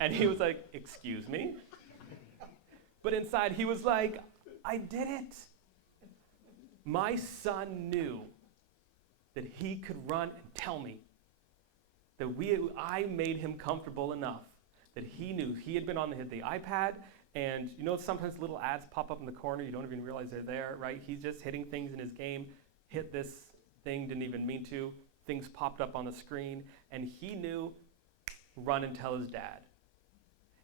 And he was like, excuse me? But inside he was like, I did it. My son knew that he could run and tell me that I made him comfortable enough that he knew he had been on the iPad, and you know sometimes little ads pop up in the corner, you don't even realize they're there, right? He's just hitting things in his game, hit this thing, didn't even mean to, things popped up on the screen, and he knew, run and tell his dad.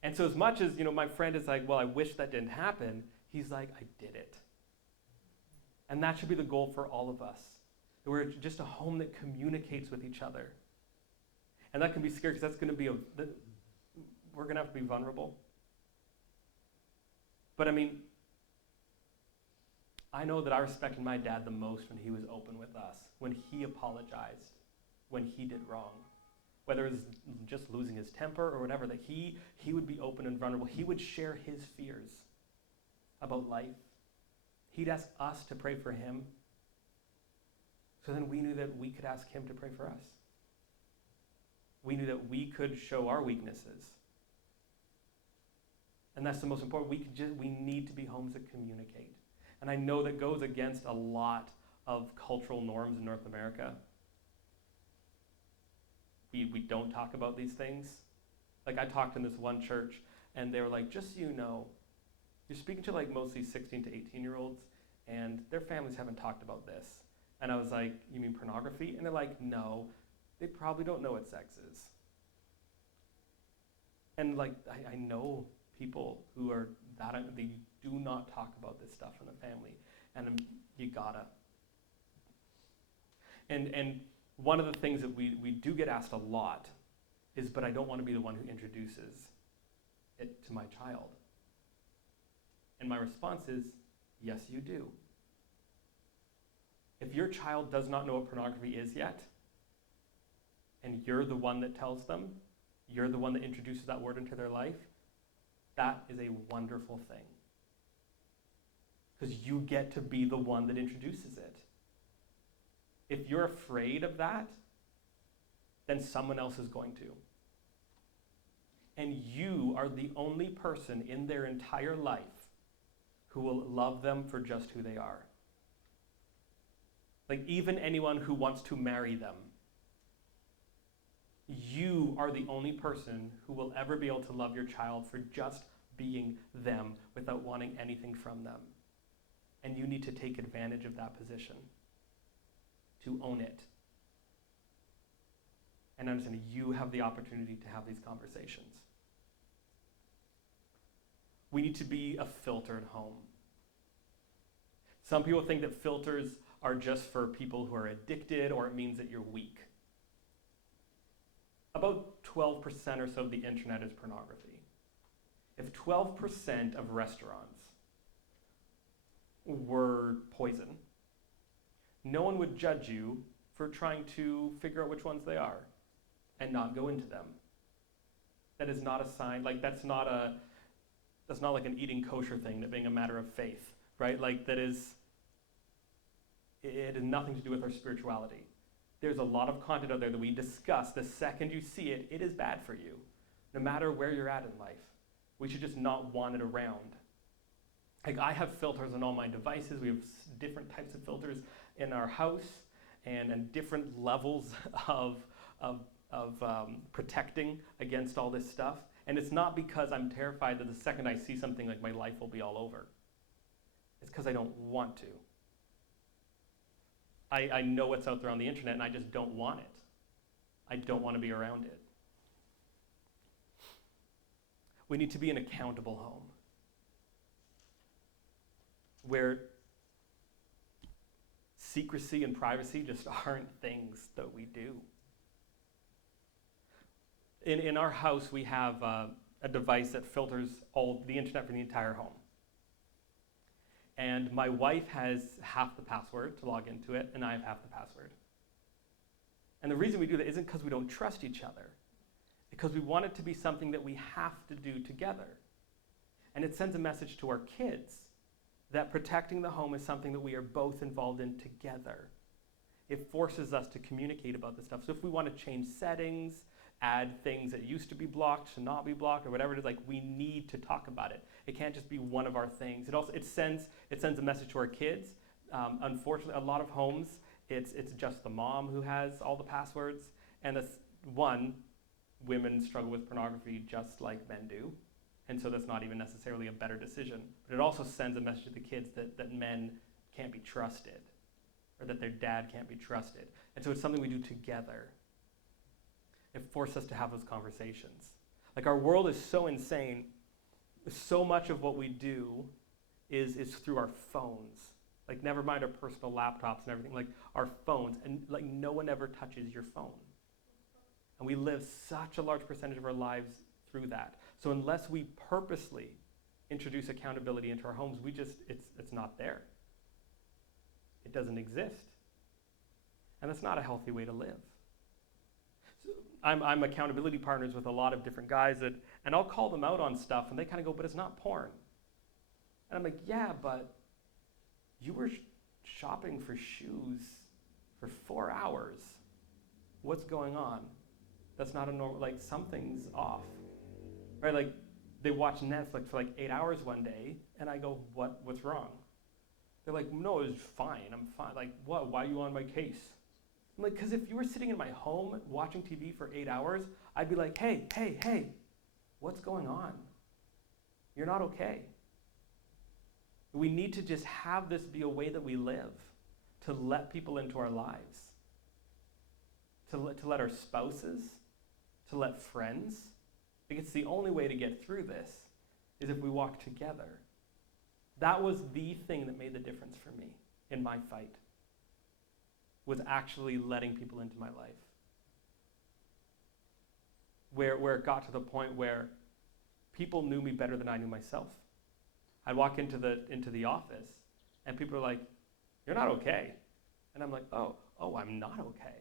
And so as much as, my friend is like, well, I wish that didn't happen, he's like, I did it. And that should be the goal for all of us. That we're just a home that communicates with each other. And that can be scary because that's going to be we're going to have to be vulnerable. But I know that I respected my dad the most when he was open with us, when he apologized, when he did wrong. Whether it was just losing his temper or whatever, that he would be open and vulnerable. He would share his fears about life. He'd ask us to pray for him. So then we knew that we could ask him to pray for us. We knew that we could show our weaknesses. And that's the most important. We need to be homes that communicate. And I know that goes against a lot of cultural norms in North America. We don't talk about these things. Like I talked in this one church, and they were like, just so you know, you're speaking to like mostly 16 to 18-year-olds, and their families haven't talked about this. And I was like, you mean pornography? And they're like, no, they probably don't know what sex is. And like, I know people who are they do not talk about this stuff in the family, and you gotta. And one of the things that we do get asked a lot is, but I don't want to be the one who introduces it to my child. And my response is, yes, you do. If your child does not know what pornography is yet, and you're the one that tells them, you're the one that introduces that word into their life, that is a wonderful thing. Because you get to be the one that introduces it. If you're afraid of that, then someone else is going to. And you are the only person in their entire life who will love them for just who they are. Like even anyone who wants to marry them. You are the only person who will ever be able to love your child for just being them without wanting anything from them. And you need to take advantage of that position. To own it. And understand you have the opportunity to have these conversations. We need to be a filtered home. Some people think that filters are just for people who are addicted, or it means that you're weak. About 12% or so of the internet is pornography. If 12% of restaurants were poison, no one would judge you for trying to figure out which ones they are and not go into them. That is not a sign, like that's not like an eating kosher thing, that being a matter of faith, right? Like it has nothing to do with our spirituality. There's a lot of content out there that we discuss. The second you see it, it is bad for you, no matter where you're at in life. We should just not want it around. Like I have filters on all my devices. We have different types of filters in our house, and different levels of protecting against all this stuff. And it's not because I'm terrified that the second I see something, like my life will be all over. It's because I don't want to. I know what's out there on the internet, and I just don't want it. I don't want to be around it. We need to be an accountable home where secrecy and privacy just aren't things that we do. In our house, we have a device that filters all the internet for the entire home. And my wife has half the password to log into it, and I have half the password. And the reason we do that isn't because we don't trust each other. It's because we want it to be something that we have to do together. And it sends a message to our kids that protecting the home is something that we are both involved in together. It forces us to communicate about this stuff. So if we want to change settings, add things that used to be blocked to not be blocked or whatever it is. Like, we need to talk about it. It can't just be one of our things. It sends a message to our kids. Unfortunately, a lot of homes, it's just the mom who has all the passwords. And women struggle with pornography just like men do. And so that's not even necessarily a better decision. But it also sends a message to the kids that men can't be trusted, or that their dad can't be trusted. And so it's something we do together. It forces us to have those conversations. Like, our world is so insane. So much of what we do is through our phones. Like, never mind our personal laptops and everything, like our phones. And like, no one ever touches your phone. And we live such a large percentage of our lives through that. So unless we purposely introduce accountability into our homes, it's not there. It doesn't exist. And that's not a healthy way to live. So I'm accountability partners with a lot of different guys, and I'll call them out on stuff, and they kind of go, but it's not porn. And I'm like, yeah, but you were shopping for shoes for 4 hours. What's going on? That's not a normal, like, something's off. Right? Like, they watch Netflix for like 8 hours one day, and I go, what's wrong? They're like, no, it was fine, I'm fine. Like, what? Why are you on my case? I'm like, because if you were sitting in my home watching TV for 8 hours, I'd be like, hey, what's going on? You're not okay. We need to just have this be a way that we live, to let people into our lives, to let our spouses, to let friends. I think it's the only way to get through this is if we walk together. That was the thing that made the difference for me in my fight, was actually letting people into my life. Where it got to the point where people knew me better than I knew myself. I'd walk into the office, and people are like, you're not okay. And I'm like, oh, I'm not okay.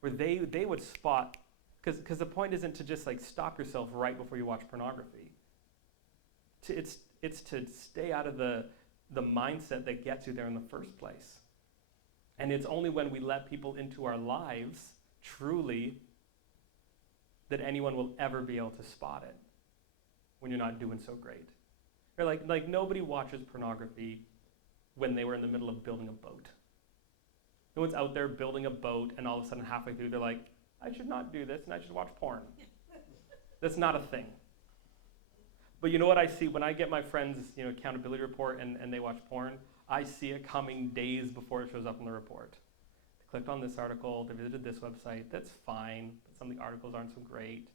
Where they would spot, because the point isn't to just like stop yourself right before you watch pornography. It's to stay out of the mindset that gets you there in the first place. And it's only when we let people into our lives, truly, that anyone will ever be able to spot it when you're not doing so great. Or like nobody watches pornography when they were in the middle of building a boat. No one's out there building a boat, and all of a sudden halfway through they're like, I should not do this, and I should watch porn. That's not a thing. But you know what I see when I get my friends' accountability report and they watch porn? I see it coming days before it shows up in the report. They clicked on this article, they visited this website, that's fine, but some of the articles aren't so great.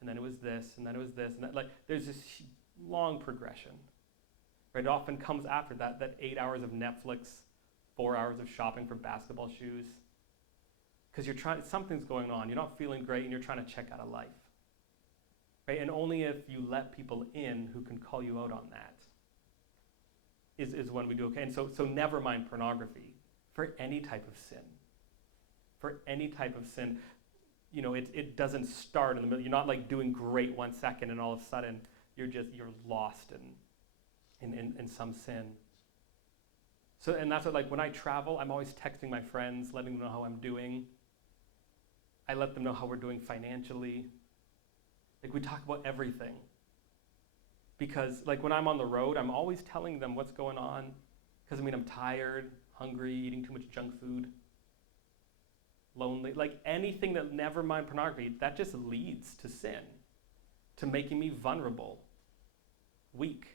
And then it was this, and then it was this, and that. Like, there's this long progression. Right? It often comes after that 8 hours of Netflix, 4 hours of shopping for basketball shoes. Because something's going on, you're not feeling great, and you're trying to check out of life. Right? And only if you let people in who can call you out on that is when we do okay. And so never mind pornography. For any type of sin. For any type of sin, it doesn't start in the middle. You're not like doing great 1 second and all of a sudden you're lost in some sin. So, and that's what, like, when I travel, I'm always texting my friends, letting them know how I'm doing. I let them know how we're doing financially. Like, we talk about everything. Because, like, when I'm on the road, I'm always telling them what's going on. Because, I'm tired, hungry, eating too much junk food, lonely. Like, anything that, never mind pornography, that just leads to sin, to making me vulnerable, weak.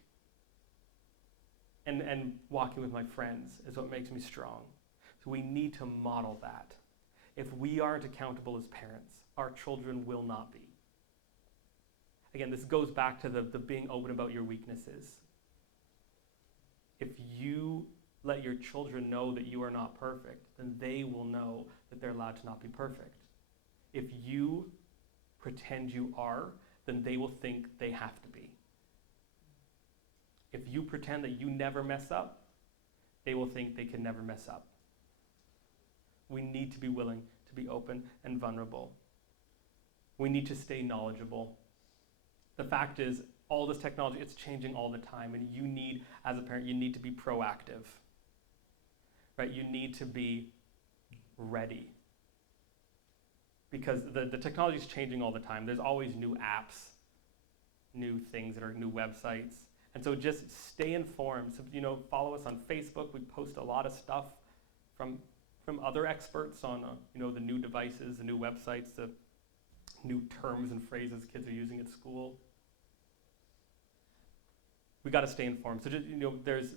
And walking with my friends is what makes me strong. So we need to model that. If we aren't accountable as parents, our children will not be. Again, this goes back to the being open about your weaknesses. If you let your children know that you are not perfect, then they will know that they're allowed to not be perfect. If you pretend you are, then they will think they have to be. If you pretend that you never mess up, they will think they can never mess up. We need to be willing to be open and vulnerable. We need to stay knowledgeable. The fact is, all this technology, it's changing all the time, and you need, as a parent, you need to be proactive. Right? You need to be ready. because the technology is changing all the time. There's always new apps, new things that are new websites. And so just stay informed. So, follow us on Facebook. We post a lot of stuff from other experts on, the new devices, the new websites, the new terms and phrases kids are using at school. We got to stay informed. So just,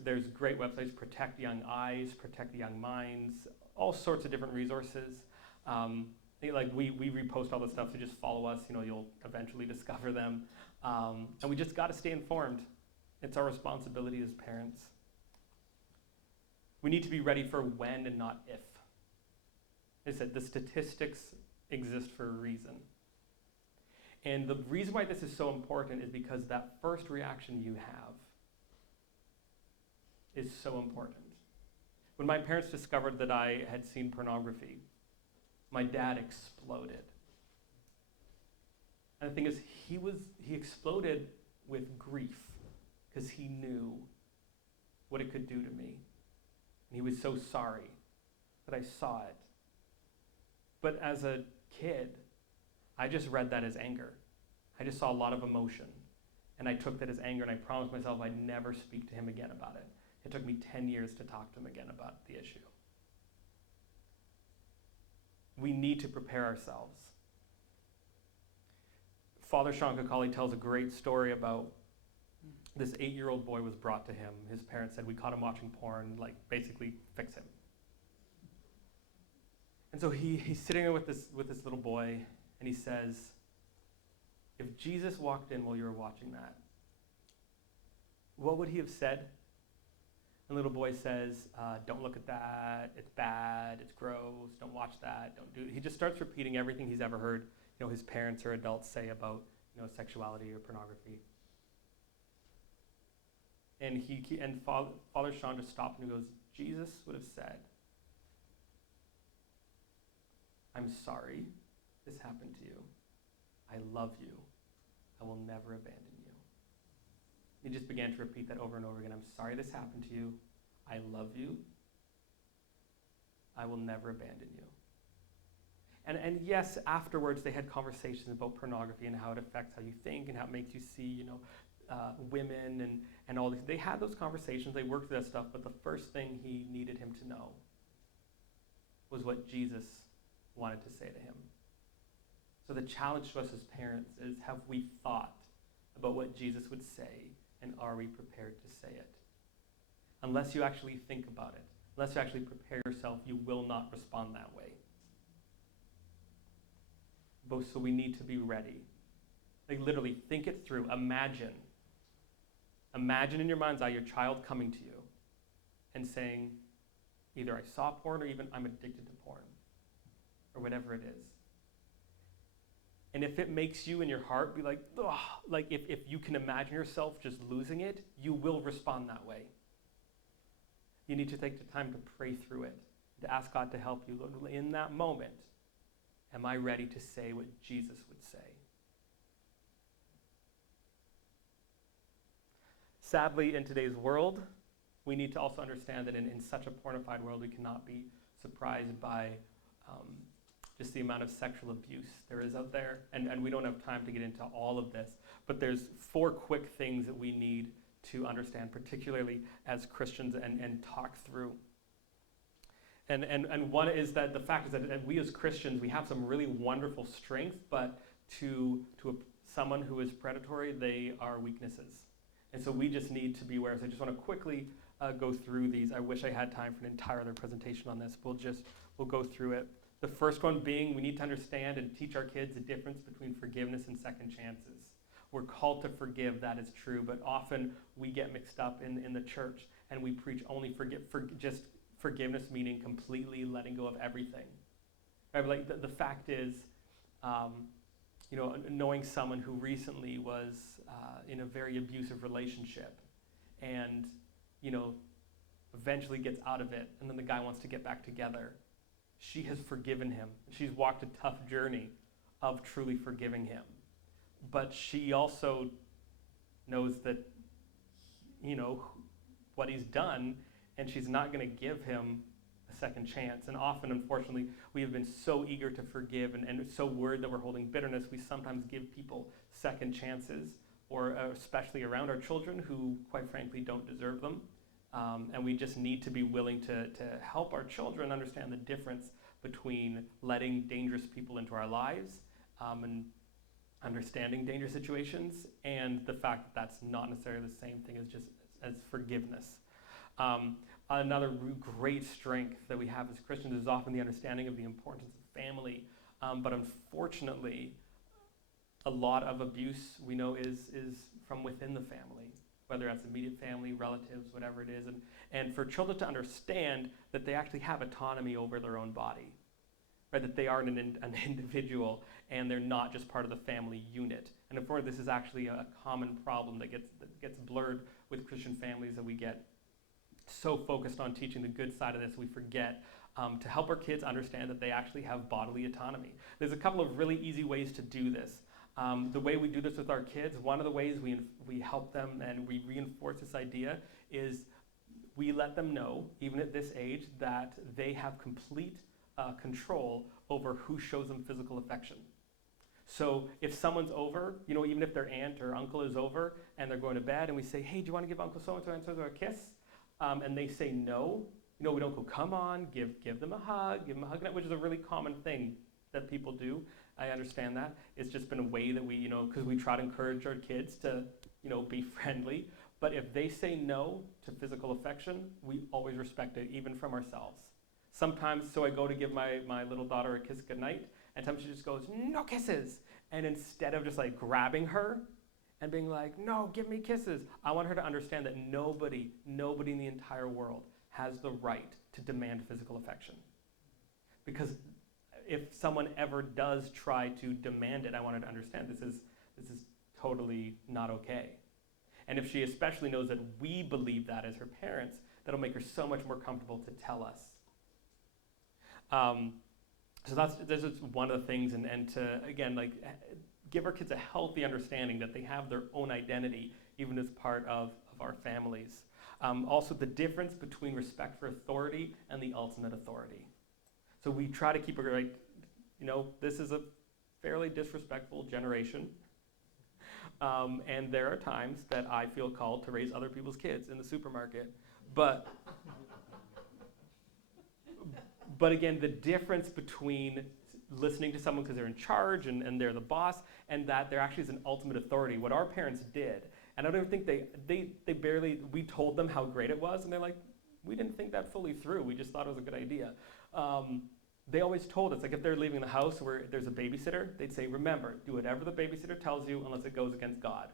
there's great websites, Protect Young Eyes, Protect Young Minds, all sorts of different resources. Like we repost all this stuff, so just follow us. You'll eventually discover them. And we just got to stay informed. It's our responsibility as parents. We need to be ready for when and not if. As I said, the statistics exist for a reason. And the reason why this is so important is because that first reaction you have is so important. When my parents discovered that I had seen pornography, my dad exploded. And the thing is, he exploded with grief because he knew what it could do to me. And he was so sorry that I saw it. But as a kid, I just read that as anger. I just saw a lot of emotion. And I took that as anger, and I promised myself I'd never speak to him again about it. It took me 10 years to talk to him again about the issue. We need to prepare ourselves. Father Sean Kakali tells a great story about this 8-year-old boy was brought to him. His parents said, we caught him watching porn, basically fix him. And so he's sitting there with this little boy, and he says, if Jesus walked in while you were watching that, what would he have said? And the little boy says, don't look at that, it's bad, it's gross, don't watch that, don't do it. He just starts repeating everything he's ever heard his parents or adults say about sexuality or pornography. And Father Sean just stopped and he goes, Jesus would have said, I'm sorry this happened to you. I love you. I will never abandon you. He just began to repeat that over and over again. I'm sorry this happened to you. I love you. I will never abandon you. And yes, afterwards they had conversations about pornography and how it affects how you think and how it makes you see, women and all these. They had those conversations. They worked through that stuff. But the first thing he needed him to know was what Jesus wanted to say to him. So the challenge to us as parents is, have we thought about what Jesus would say, and are we prepared to say it? Unless you actually think about it, unless you actually prepare yourself, you will not respond that way. So we need to be ready. Literally, think it through. Imagine in your mind's eye your child coming to you and saying, either I saw porn or even I'm addicted to porn, or whatever it is. And if it makes you in your heart be like, ugh, if you can imagine yourself just losing it, you will respond that way. You need to take the time to pray through it, to ask God to help you. In that moment, am I ready to say what Jesus would say? Sadly, in today's world, we need to also understand that in such a pornified world, we cannot be surprised by just the amount of sexual abuse there is out there. And we don't have time to get into all of this. But there's 4 quick things that we need to understand, particularly as Christians, and talk through. And one is that the fact is that we as Christians, we have some really wonderful strengths, but to someone who is predatory, they are weaknesses. And so we just need to be aware. So I just want to quickly go through these. I wish I had time for an entire other presentation on this. We'll go through it. The first one being, we need to understand and teach our kids the difference between forgiveness and second chances. We're called to forgive, that is true, but often we get mixed up in the church and we preach only just forgiveness, meaning completely letting go of everything. Right? But the fact is, knowing someone who recently was in a very abusive relationship and, eventually gets out of it, and then the guy wants to get back together. She has forgiven him. She's walked a tough journey of truly forgiving him. But she also knows that, what he's done, and she's not going to give him a second chance. And often, unfortunately, we have been so eager to forgive and so worried that we're holding bitterness, we sometimes give people second chances, or especially around our children who, quite frankly, don't deserve them. And we just need to be willing to help our children understand the difference between letting dangerous people into our lives and understanding dangerous situations, and the fact that that's not necessarily the same thing as forgiveness. Another great strength that we have as Christians is often the understanding of the importance of family. But unfortunately, a lot of abuse we know is from within the family, whether that's immediate family, relatives, whatever it is. And for children to understand that they actually have autonomy over their own body, right? That they are an individual and they're not just part of the family unit. And of course, this is actually a common problem that gets blurred with Christian families, that we get so focused on teaching the good side of this, we forget to help our kids understand that they actually have bodily autonomy. There's a couple of really easy ways to do this. The way we do this with our kids, one of the ways we help them and we reinforce this idea is we let them know, even at this age, that they have complete control over who shows them physical affection. So if someone's over, even if their aunt or uncle is over and they're going to bed and we say, hey, do you want to give Uncle so-and-so and so-and-so a kiss? And they say no, we don't go, come on, give them a hug, which is a really common thing that people do. I understand that. It's just been a way that we, because we try to encourage our kids to, be friendly. But if they say no to physical affection, we always respect it, even from ourselves. Sometimes, so I go to give my little daughter a kiss goodnight, and sometimes she just goes, no kisses. And instead of just like grabbing her and being like, no, give me kisses, I want her to understand that nobody in the entire world has the right to demand physical affection. Because if someone ever does try to demand it, I want her to understand this is totally not okay. And if she especially knows that we believe that as her parents, that'll make her so much more comfortable to tell us. So this is one of the things, and to, again, like, give our kids a healthy understanding that they have their own identity, even as part of our families. Also, the difference between respect for authority and the ultimate authority. So we try to keep it right. This is a fairly disrespectful generation. And there are times that I feel called to raise other people's kids in the supermarket. But again, the difference between listening to someone because they're in charge and they're the boss, and that there actually is an ultimate authority. What our parents did, and I don't even think they barely, we told them how great it was, and they're like, we didn't think that fully through. We just thought it was a good idea. They always told us, like if they're leaving the house where there's a babysitter, they'd say, remember, do whatever the babysitter tells you unless it goes against God.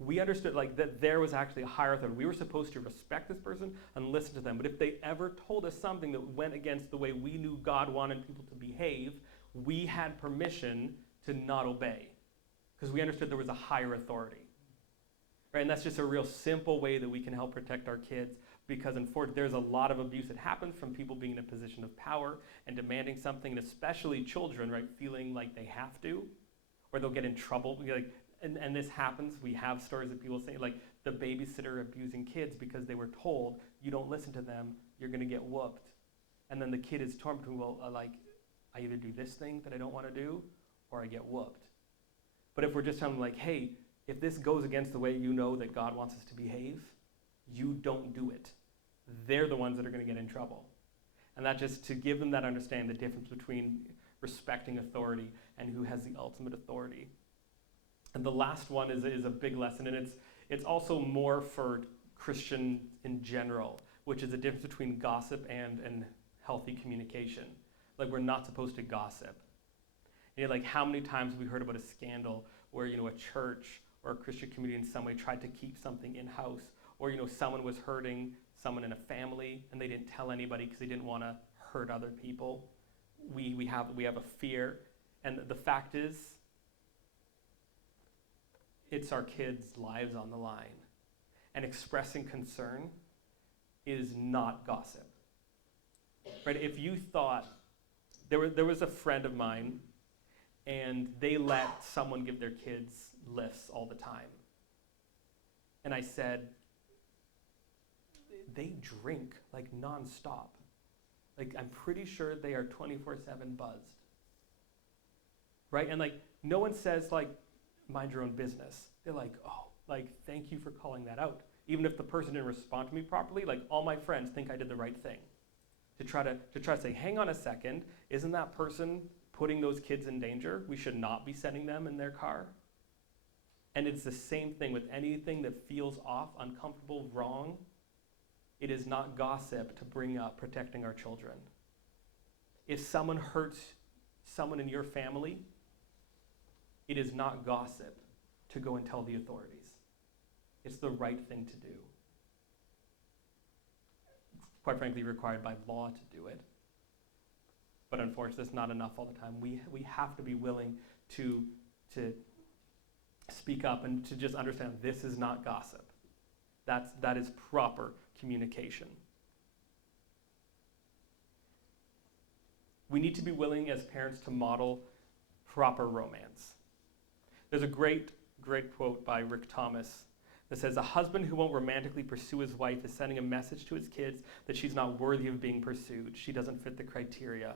We understood like that there was actually a higher authority. We were supposed to respect this person and listen to them. But if they ever told us something that went against the way we knew God wanted people to behave, we had permission to not obey because we understood there was a higher authority. Right? And that's just a real simple way that we can help protect our kids, because unfortunately there's a lot of abuse that happens from people being in a position of power and demanding something, and especially children, right, feeling like they have to, or they'll get in trouble. And this happens. We have stories of people saying, like, the babysitter abusing kids because they were told, you don't listen to them, you're going to get whooped. And then the kid is torn between, I either do this thing that I don't want to do, or I get whooped. But if we're just telling them, like, hey, if this goes against the way you know that God wants us to behave, you don't do it. They're the ones that are going to get in trouble. And that just to give them that understanding, the difference between respecting authority and who has the ultimate authority. And the last one is a big lesson, and it's also more for Christian in general, which is the difference between gossip and healthy communication. Like, we're not supposed to gossip. Like, how many times have we heard about a scandal where, a church or a Christian community in some way tried to keep something in-house, or, someone was hurting someone in a family and they didn't tell anybody because they didn't want to hurt other people. We have a fear, and the fact is, it's our kids' lives on the line. And expressing concern is not gossip. Right? If you thought, there was a friend of mine, and they let someone give their kids lifts all the time. And I said, they drink like nonstop. Like, I'm pretty sure they are 24/7 buzzed. Right? And like, no one says like, mind your own business. They're like, oh, like, thank you for calling that out. Even if the person didn't respond to me properly, like, all my friends think I did the right thing. To try to say, hang on a second, isn't that person putting those kids in danger? We should not be sending them in their car. And it's the same thing with anything that feels off, uncomfortable, wrong. It is not gossip to bring up protecting our children. If someone hurts someone in your family, it is not gossip to go and tell the authorities. It's the right thing to do. Quite frankly, required by law to do it. But unfortunately, it's not enough all the time. We have to be willing to speak up and to just understand this is not gossip. That is proper communication. We need to be willing as parents to model proper romance. There's a great quote by Rick Thomas that says, a husband who won't romantically pursue his wife is sending a message to his kids that she's not worthy of being pursued. She doesn't fit the criteria.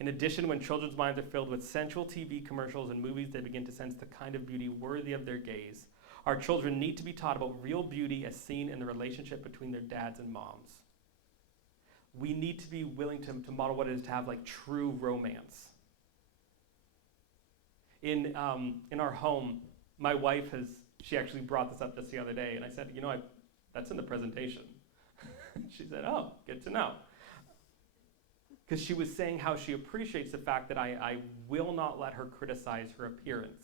In addition, when children's minds are filled with sensual TV commercials and movies, they begin to sense the kind of beauty worthy of their gaze. Our children need to be taught about real beauty as seen in the relationship between their dads and moms. We need to be willing to model what it is to have like true romance. In our home, my wife she actually brought this up just the other day, and I said, that's in the presentation. She said, oh, good to know. Because she was saying how she appreciates the fact that I will not let her criticize her appearance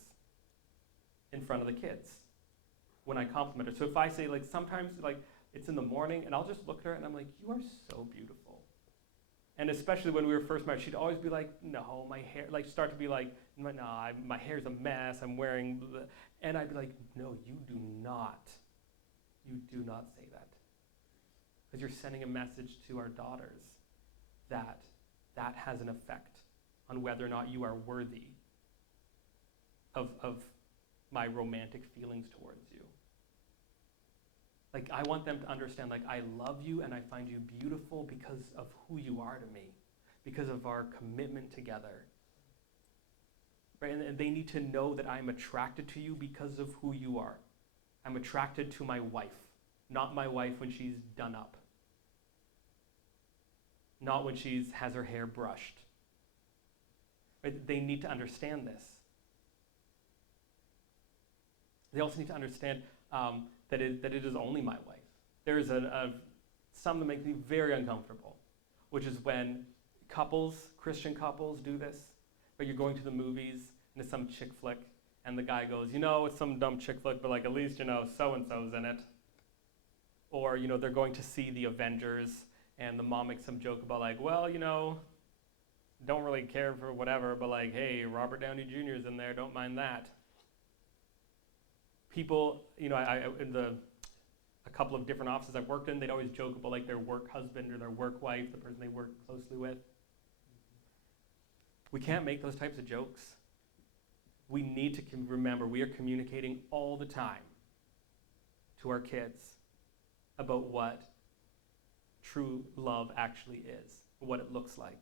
in front of the kids when I compliment her. So if I say, like, sometimes, like, it's in the morning, and I'll just look at her, and I'm like, you are so beautiful. And especially when we were first married, she'd always be like, no, my hair, like, start to be like, no, my hair's a mess, I'm wearing, and I'd be like, no, you do not say that. Because you're sending a message to our daughters that has an effect on whether or not you are worthy of my romantic feelings towards you. Like, I want them to understand, like, I love you and I find you beautiful because of who you are to me, because of our commitment together. Right? And they need to know that I'm attracted to you because of who you are. I'm attracted to my wife, not my wife when she's done up. Not when she has her hair brushed. Right? They need to understand this. They also need to understand that it is only my wife. There is some that make me very uncomfortable, which is when Christian couples do this, but you're going to the movies and it's some chick flick, and the guy goes, it's some dumb chick flick, but like at least, so-and-so's in it. Or, they're going to see the Avengers, and the mom makes some joke about like, well, don't really care for whatever, but like, hey, Robert Downey Jr. is in there, don't mind that. People, a couple of different offices I've worked in, they'd always joke about like their work husband or their work wife, the person they work closely with. We can't make those types of jokes. We need to remember we are communicating all the time to our kids about what true love actually is, what it looks like,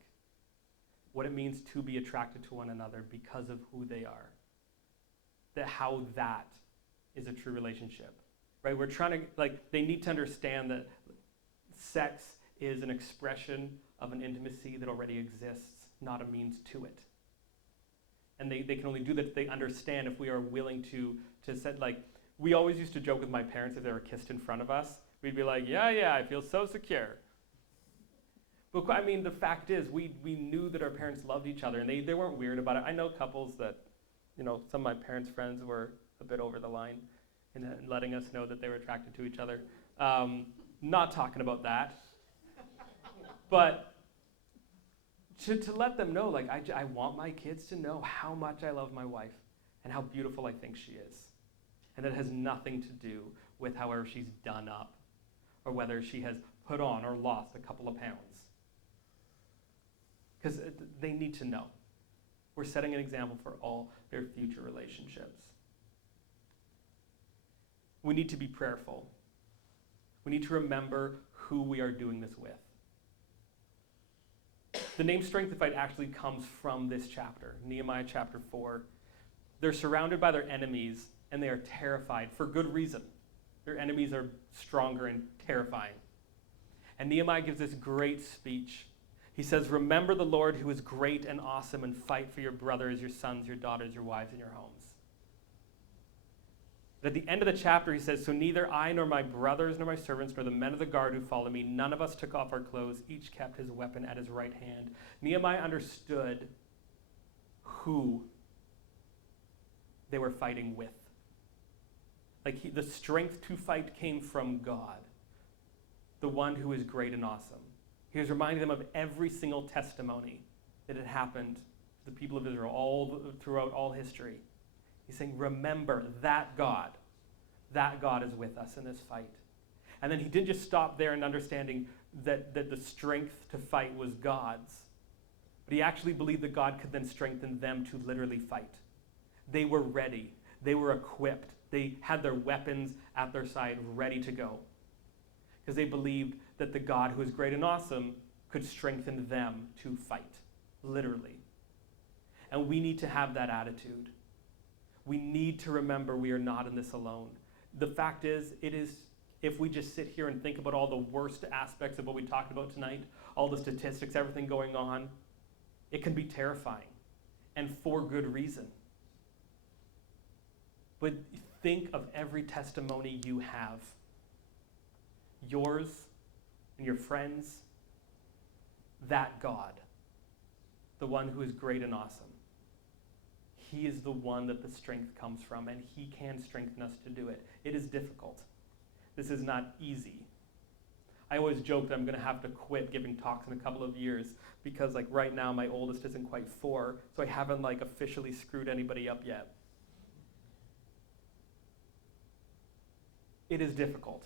what it means to be attracted to one another because of who they are, how that is a true relationship, right? We're trying to, they need to understand that sex is an expression of an intimacy that already exists, not a means to it. And they can only do that if they understand, if we are willing to set, we always used to joke with my parents if they were kissed in front of us. We'd be like, yeah, I feel so secure. But the fact is, we knew that our parents loved each other, and they weren't weird about it. I know couples that, some of my parents' friends were a bit over the line in letting us know that they were attracted to each other. Not talking about that. But to let them know, I want my kids to know how much I love my wife and how beautiful I think she is. And that it has nothing to do with however she's done up or whether she has put on or lost a couple of pounds. Because they need to know. We're setting an example for all their future relationships. We need to be prayerful. We need to remember who we are doing this with. The name strength to fight actually comes from this chapter, Nehemiah chapter 4. They're surrounded by their enemies, and they are terrified for good reason. Their enemies are stronger and terrifying. And Nehemiah gives this great speech. He says, remember the Lord who is great and awesome, and fight for your brothers, your sons, your daughters, your wives, and your homes. But at the end of the chapter, he says, so neither I nor my brothers nor my servants nor the men of the guard who follow me, none of us took off our clothes. Each kept his weapon at his right hand. Nehemiah understood who they were fighting with. Like the strength to fight came from God, the one who is great and awesome. He was reminding them of every single testimony that had happened to the people of Israel throughout all history. He's saying, remember that God is with us in this fight. And then he didn't just stop there in understanding that the strength to fight was God's, but he actually believed that God could then strengthen them to literally fight. They were ready. They were equipped. They had their weapons at their side, ready to go. Because they believed that the God who is great and awesome could strengthen them to fight, literally. And we need to have that attitude. We need to remember we are not in this alone. The fact is, if we just sit here and think about all the worst aspects of what we talked about tonight, all the statistics, everything going on, it can be terrifying, and for good reason. But think of every testimony you have. Yours and your friends, that God, the one who is great and awesome. He is the one that the strength comes from, and he can strengthen us to do it. It is difficult. This is not easy. I always joke that I'm going to have to quit giving talks in a couple of years because right now my oldest isn't quite 4, so I haven't officially screwed anybody up yet. It is difficult.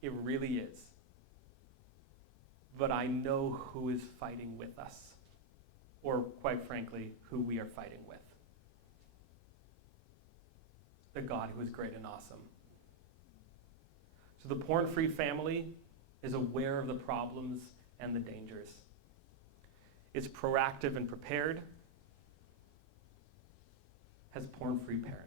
It really is. But I know who is fighting with us, or quite frankly, who we are fighting with. The God who is great and awesome. So the porn-free family is aware of the problems and the dangers. It's proactive and prepared, has porn-free parents.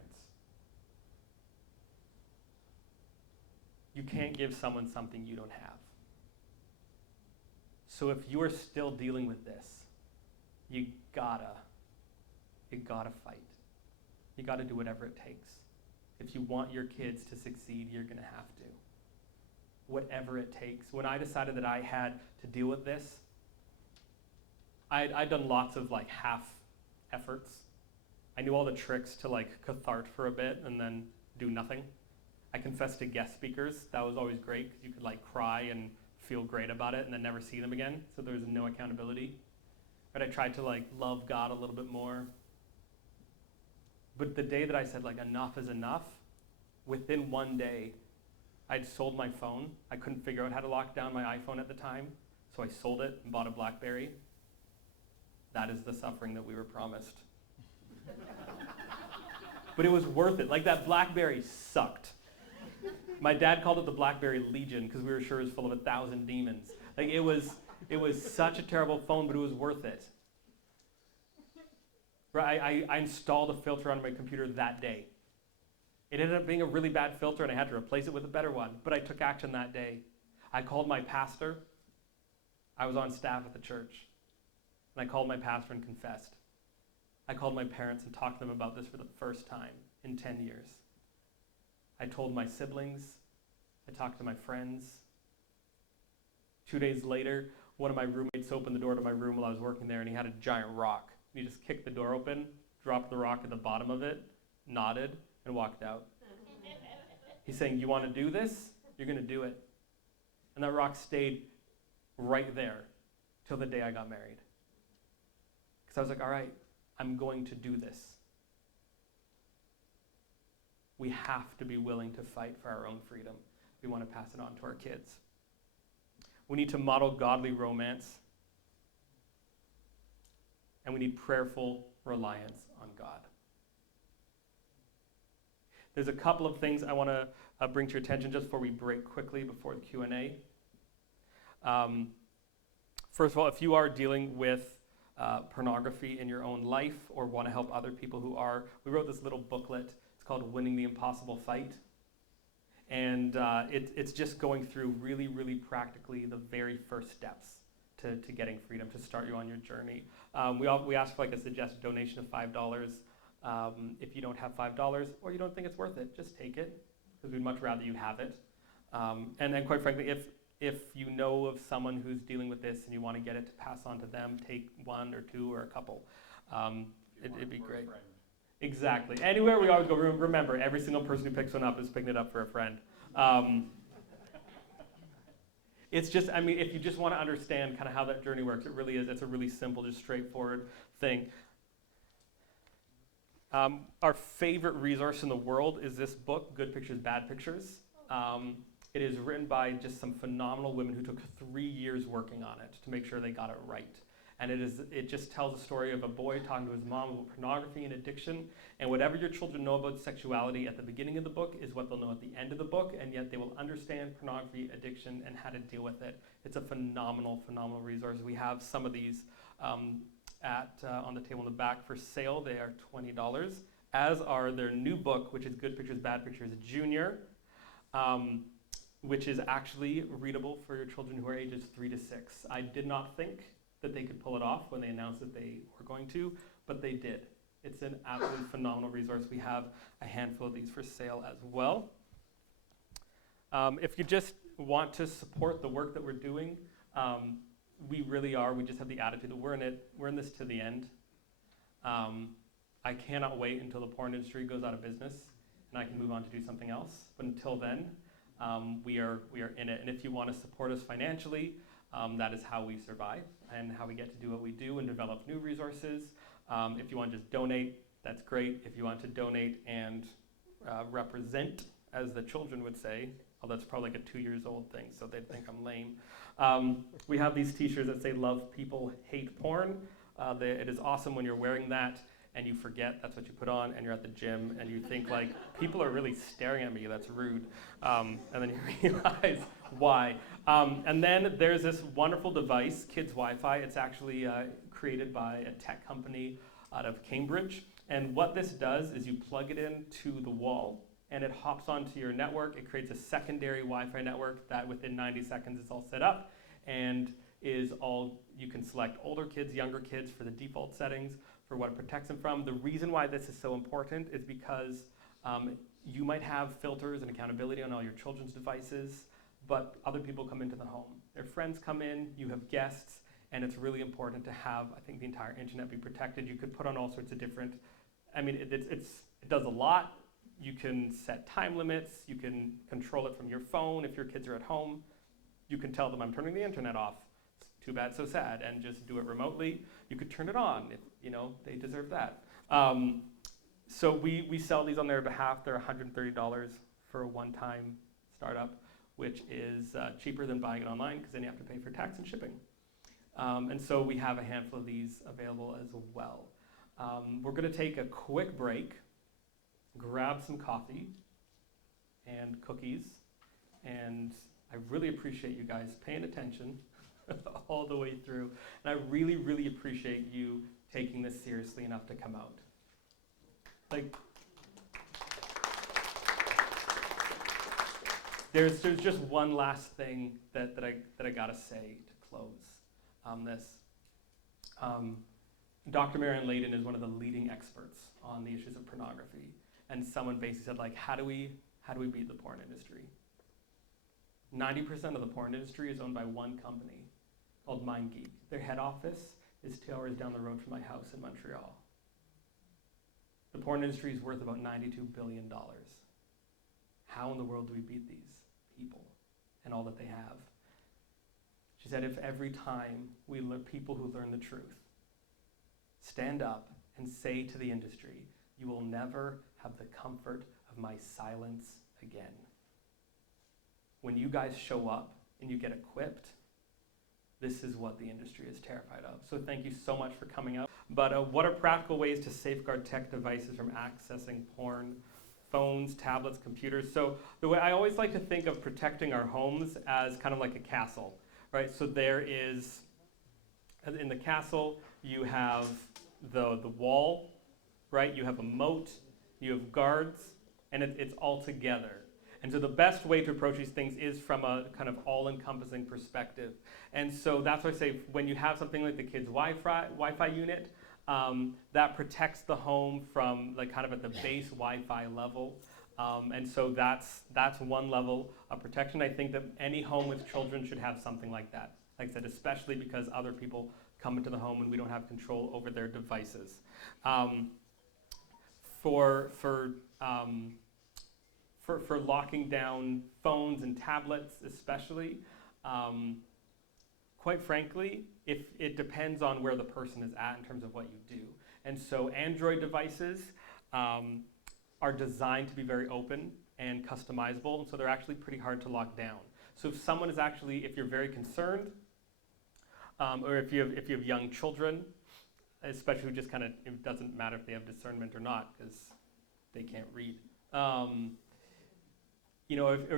You can't give someone something you don't have. So if you are still dealing with this, you gotta fight. You gotta do whatever it takes. If you want your kids to succeed, you're gonna have to. Whatever it takes. When I decided that I had to deal with this, I'd done lots of half efforts. I knew all the tricks to cathart for a bit and then do nothing. I confessed to guest speakers. That was always great because you could cry and feel great about it and then never see them again. So there was no accountability. But I tried to love God a little bit more. But the day that I said enough is enough, within one day, I'd sold my phone. I couldn't figure out how to lock down my iPhone at the time, so I sold it and bought a BlackBerry. That is the suffering that we were promised. But it was worth it. That BlackBerry sucked. My dad called it the BlackBerry Legion because we were sure it was full of 1,000 demons. It was such a terrible phone, but it was worth it. Right? I installed a filter on my computer that day. It ended up being a really bad filter, and I had to replace it with a better one. But I took action that day. I called my pastor. I was on staff at the church. And I called my pastor and confessed. I called my parents and talked to them about this for the first time in 10 years. I told my siblings. I talked to my friends. 2 days later, one of my roommates opened the door to my room while I was working there, and he had a giant rock. He just kicked the door open, dropped the rock at the bottom of it, nodded, and walked out. He's saying, you want to do this? You're going to do it. And that rock stayed right there till the day I got married. Because I was all right, I'm going to do this. We have to be willing to fight for our own freedom. We want to pass it on to our kids. We need to model godly romance. And we need prayerful reliance on God. There's a couple of things I want to bring to your attention just before we break quickly before the Q&A. First of all, if you are dealing with pornography in your own life or want to help other people who are, we wrote this little booklet. It's called Winning the Impossible Fight. And it's just going through really, really practically the very first steps to getting freedom, to start you on your journey. We ask for like a suggested donation of $5. If you don't have $5 or you don't think it's worth it, just take it, because we'd much rather you have it. And then quite frankly, if you know of someone who's dealing with this and you want to get it to pass on to them, take one or two or a couple. It'd be great. Exactly. Anywhere we always go, remember, every single person who picks one up is picking it up for a friend. It's just, I mean, if you just want to understand kind of how that journey works, it really is. It's a really simple, just straightforward thing. Our favorite resource in the world is this book, Good Pictures, Bad Pictures. It is written by just some phenomenal women who took 3 years working on it to make sure they got it right. And it just tells the story of a boy talking to his mom about pornography and addiction. And whatever your children know about sexuality at the beginning of the book is what they'll know at the end of the book, and yet they will understand pornography, addiction, and how to deal with it. It's a phenomenal, phenomenal resource. We have some of these on the table in the back for sale. They are $20, as are their new book, which is Good Pictures, Bad Pictures Junior, which is actually readable for your children who are ages 3 to 6. I did not think that they could pull it off when they announced that they were going to, but they did. It's an absolutely phenomenal resource. We have a handful of these for sale as well. If you just want to support the work that we're doing, we really are. We just have the attitude that we're in this to the end. I cannot wait until the porn industry goes out of business and I can move on to do something else. But until then, we are in it. And if you want to support us financially, that is how we survive and how we get to do what we do and develop new resources. If you want to just donate, that's great. If you want to donate and represent, as the children would say, well, that's probably like a 2 years old thing, so they'd think I'm lame. We have these t-shirts that say "Love People, Hate Porn." It is awesome when you're wearing that and you forget that's what you put on, and you're at the gym and you think like, people are really staring at me, that's rude. And then you realize why. And then there's this wonderful device, Kids Wi-Fi. It's actually created by a tech company out of Cambridge. And what this does is you plug it into the wall and it hops onto your network. It creates a secondary Wi-Fi network that within 90 seconds is all set up and you can select older kids, younger kids for the default settings for what it protects them from. The reason why this is so important is because you might have filters and accountability on all your children's devices, but other people come into the home. Their friends come in, you have guests, and it's really important to have, I think, the entire internet be protected. You could put on all sorts of different, I mean, it does a lot. You can set time limits, you can control it from your phone if your kids are at home. You can tell them, I'm turning the internet off. It's too bad, so sad, and just do it remotely. You could turn it on if, they deserve that. So we sell these on their behalf. They're $130 for a one-time startup, which is cheaper than buying it online because then you have to pay for tax and shipping. And so we have a handful of these available as well. We're going to take a quick break, grab some coffee and cookies, and I really appreciate you guys paying attention all the way through, and I really, really appreciate you taking this seriously enough to come out. There's just one last thing that I gotta say to close on this. Dr. Marian Layden is one of the leading experts on the issues of pornography, and someone basically said, like, how do we beat the porn industry? 90% of the porn industry is owned by one company called MindGeek. Their head office is 2 hours down the road from my house in Montreal. The porn industry is worth about $92 billion. How in the world do we beat these people and all that they have? She said, if every time we let people who learn the truth stand up and say to the industry, you will never have the comfort of my silence again. When you guys show up and you get equipped, this is what the industry is terrified of. So thank you so much for coming out. But what are practical ways to safeguard tech devices from accessing porn? Phones, tablets, computers. So the way I always like to think of protecting our homes as kind of like a castle, right? So there is in the castle, you have the wall, right? You have a moat, you have guards, and it's all together. And so the best way to approach these things is from a kind of all-encompassing perspective. And so that's why I say when you have something like the kids' Wi-Fi unit, that protects the home from like kind of at the base Wi-Fi level. And so that's one level of protection. I think that any home with children should have something like that. Like I said, especially because other people come into the home and we don't have control over their devices. For locking down phones and tablets especially, quite frankly, if it depends on where the person is at in terms of what you do. And so Android devices are designed to be very open and customizable, and so they're actually pretty hard to lock down. So if someone is actually, if you're very concerned, or if you have young children, especially just kind of, it doesn't matter if they have discernment or not because they can't read. Or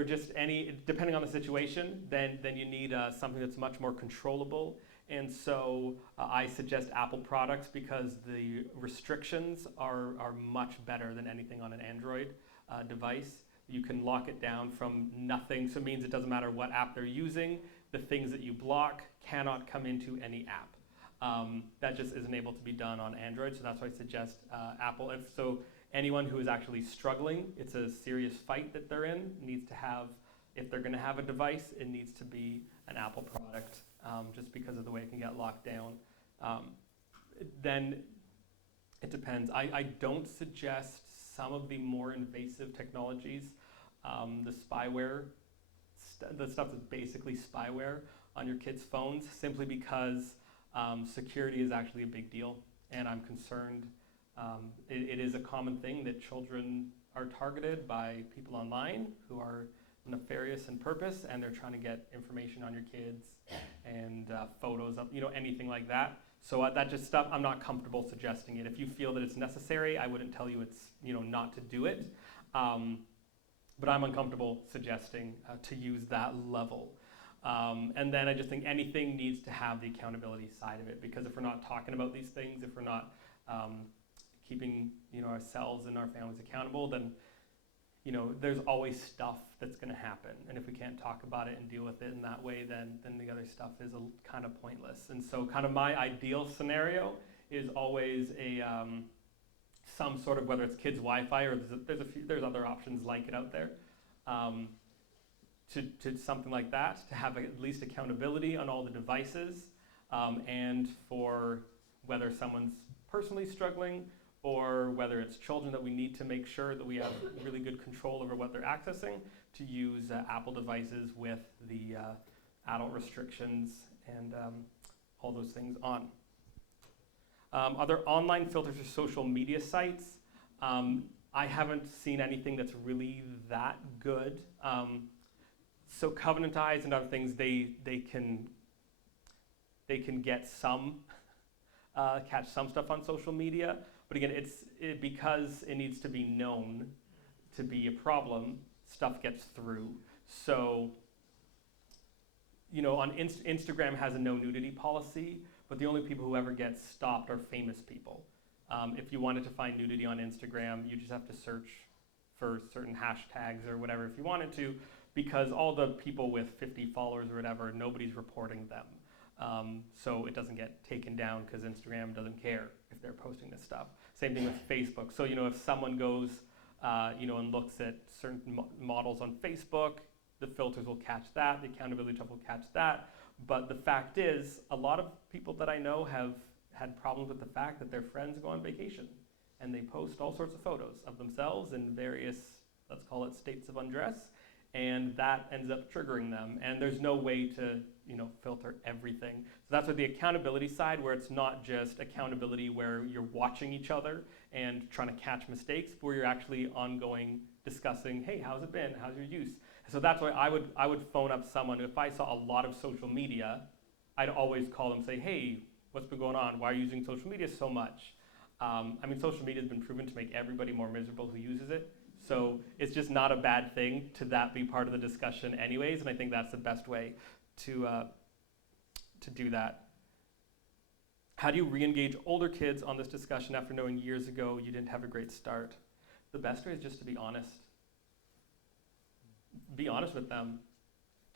just any, depending on the situation, then you need something that's much more controllable. And so I suggest Apple products because the restrictions are much better than anything on an Android device. You can lock it down from nothing, so it means it doesn't matter what app they're using, the things that you block cannot come into any app. That just isn't able to be done on Android, so that's why I suggest Apple. So anyone who is actually struggling, it's a serious fight that they're in, needs to have, if they're gonna have a device, it needs to be an Apple product, just because of the way it can get locked down. Then it depends. I don't suggest some of the more invasive technologies, the spyware, the stuff that's basically spyware on your kids' phones, simply because security is actually a big deal, and I'm concerned. It is a common thing that children are targeted by people online who are nefarious in purpose, and they're trying to get information on your kids and photos of, anything like that. So that just stuff, I'm not comfortable suggesting it. If you feel that it's necessary, I wouldn't tell you it's, not to do it. But I'm uncomfortable suggesting to use that level. And then I just think anything needs to have the accountability side of it, because if we're not talking about these things, if we're not keeping ourselves and our families accountable, then there's always stuff that's going to happen. And if we can't talk about it and deal with it in that way, then the other stuff is kind of pointless. And so kind of my ideal scenario is always some sort of, whether it's kids Wi-Fi or there's other options like it out there, to something like that, to have at least accountability on all the devices, and for whether someone's personally struggling or whether it's children that we need to make sure that we have really good control over what they're accessing, to use Apple devices with the adult restrictions and all those things on. Other online filters for social media sites, I haven't seen anything that's really that good. So Covenant Eyes and other things, they can get some, catch some stuff on social media, but again, because it needs to be known to be a problem, stuff gets through. So, on Instagram has a no nudity policy, but the only people who ever get stopped are famous people. If you wanted to find nudity on Instagram, you just have to search for certain hashtags or whatever if you wanted to, because all the people with 50 followers or whatever, nobody's reporting them. So it doesn't get taken down because Instagram doesn't care if they're posting this stuff. Same thing with Facebook. So, if someone goes, and looks at certain models on Facebook, the filters will catch that, the accountability stuff will catch that. But the fact is, a lot of people that I know have had problems with the fact that their friends go on vacation and they post all sorts of photos of themselves in various, let's call it, states of undress, and that ends up triggering them. And there's no way to, filter everything. So that's what the accountability side, where it's not just accountability where you're watching each other and trying to catch mistakes, but where you're actually ongoing discussing, hey, how's it been? How's your use? So that's why I would phone up someone. If I saw a lot of social media, I'd always call them and say, hey, what's been going on? Why are you using social media so much? Social media has been proven to make everybody more miserable who uses it. So it's just not a bad thing to that be part of the discussion anyways, and I think that's the best way to do that. How do you re-engage older kids on this discussion after knowing years ago you didn't have a great start? The best way is just to be honest. Be honest with them.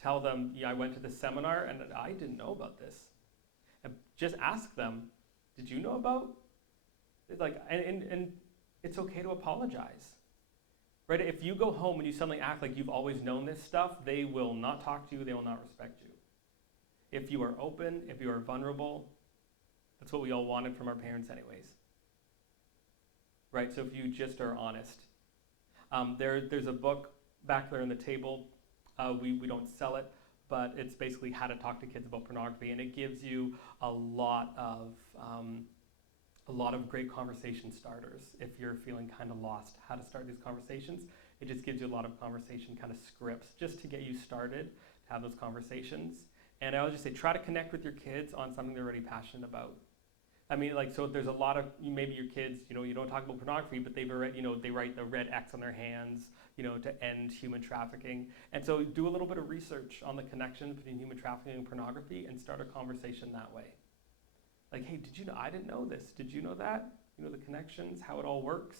Tell them, yeah, I went to this seminar and I didn't know about this. And just ask them, did you know about? Like, and it's okay to apologize. Right? If you go home and you suddenly act like you've always known this stuff, they will not talk to you, they will not respect you. If you are open, if you are vulnerable, that's what we all wanted from our parents anyways. Right? So if you just are honest. There's a book back there on the table. We don't sell it, but it's basically how to talk to kids about pornography, and it gives you a lot of great conversation starters if you're feeling kind of lost how to start these conversations. It just gives you a lot of conversation kind of scripts just to get you started to have those conversations. And I would just say try to connect with your kids on something they're already passionate about. I mean, like, so there's a lot of, maybe your kids, you don't talk about pornography, but they've already, they write the red X on their hands, to end human trafficking. And so do a little bit of research on the connections between human trafficking and pornography and start a conversation that way. Like, hey, did you know, I didn't know this. Did you know that? The connections, how it all works,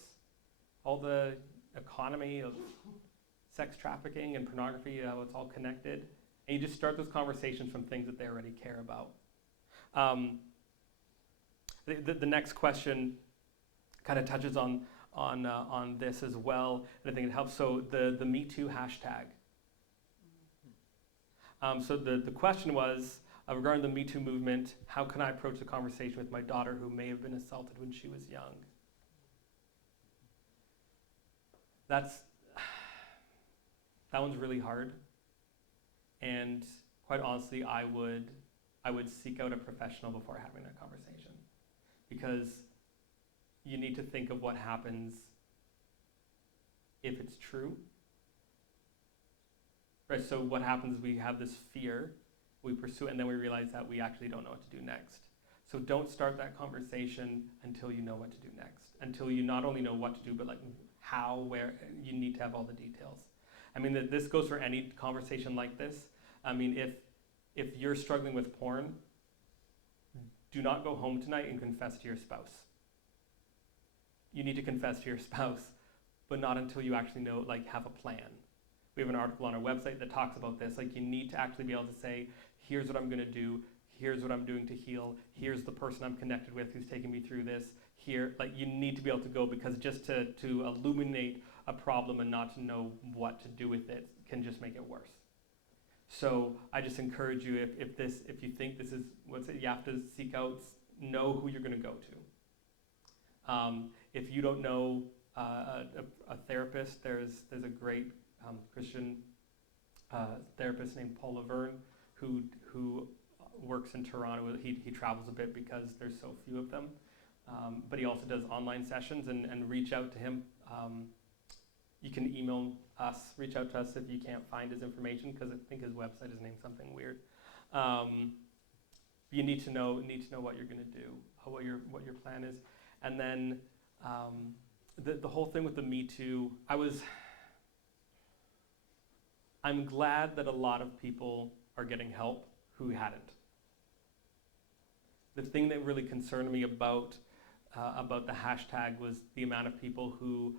all the economy of sex trafficking and pornography, how it's all connected. And you just start those conversations from things that they already care about. The next question kind of touches on this as well, and I think it helps. So the Me Too hashtag. So the question was, regarding the Me Too movement, how can I approach the conversation with my daughter who may have been assaulted when she was young? That one's really hard, and quite honestly, I would seek out a professional before having that conversation, because you need to think of what happens if it's true. Right, so what happens is we have this fear, we pursue it, and then we realize that we actually don't know what to do next. So don't start that conversation until you know what to do next, until you not only know what to do, but like how, where, you need to have all the details. I mean, this goes for any conversation like this. I mean, if you're struggling with porn, do not go home tonight and confess to your spouse. You need to confess to your spouse, but not until you actually know, like, have a plan. We have an article on our website that talks about this. Like, you need to actually be able to say, here's what I'm going to do, here's what I'm doing to heal, here's the person I'm connected with who's taking me through this, here, like, you need to be able to go, because just to illuminate a problem and not to know what to do with it can just make it worse. So I just encourage you, if you think this is you have to seek out, know who you're going to go to. If you don't know a therapist, there's a great Christian therapist named Paul Laverne who works in Toronto. He travels a bit because there's so few of them, but he also does online sessions, and reach out to him. You can email us, reach out to us if you can't find his information, because I think his website is named something weird. You need to know what you're going to do, what your plan is, and then the whole thing with the Me Too. I'm glad that a lot of people are getting help who hadn't. The thing that really concerned me about the hashtag was the amount of people who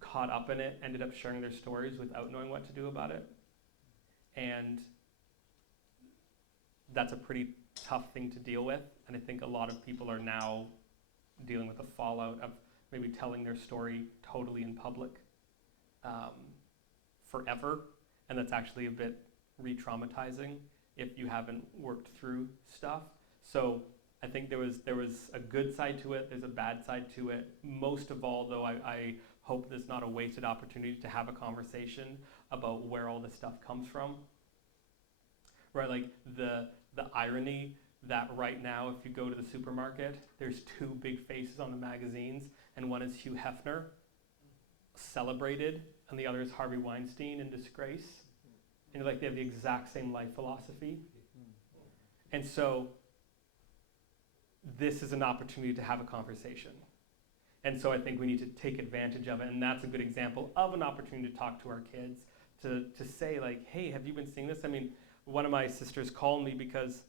caught up in it, ended up sharing their stories without knowing what to do about it. And that's a pretty tough thing to deal with. And I think a lot of people are now dealing with the fallout of maybe telling their story totally in public forever. And that's actually a bit re-traumatizing if you haven't worked through stuff. So I think there was a good side to it, there's a bad side to it. Most of all, though, I hope there's not a wasted opportunity to have a conversation about where all this stuff comes from. Right, like the irony that right now, if you go to the supermarket, there's two big faces on the magazines, and one is Hugh Hefner, celebrated, and the other is Harvey Weinstein in disgrace. And like they have the exact same life philosophy. And so this is an opportunity to have a conversation. And so I think we need to take advantage of it, and that's a good example of an opportunity to talk to our kids, to say like, hey, have you been seeing this? I mean, one of my sisters called me because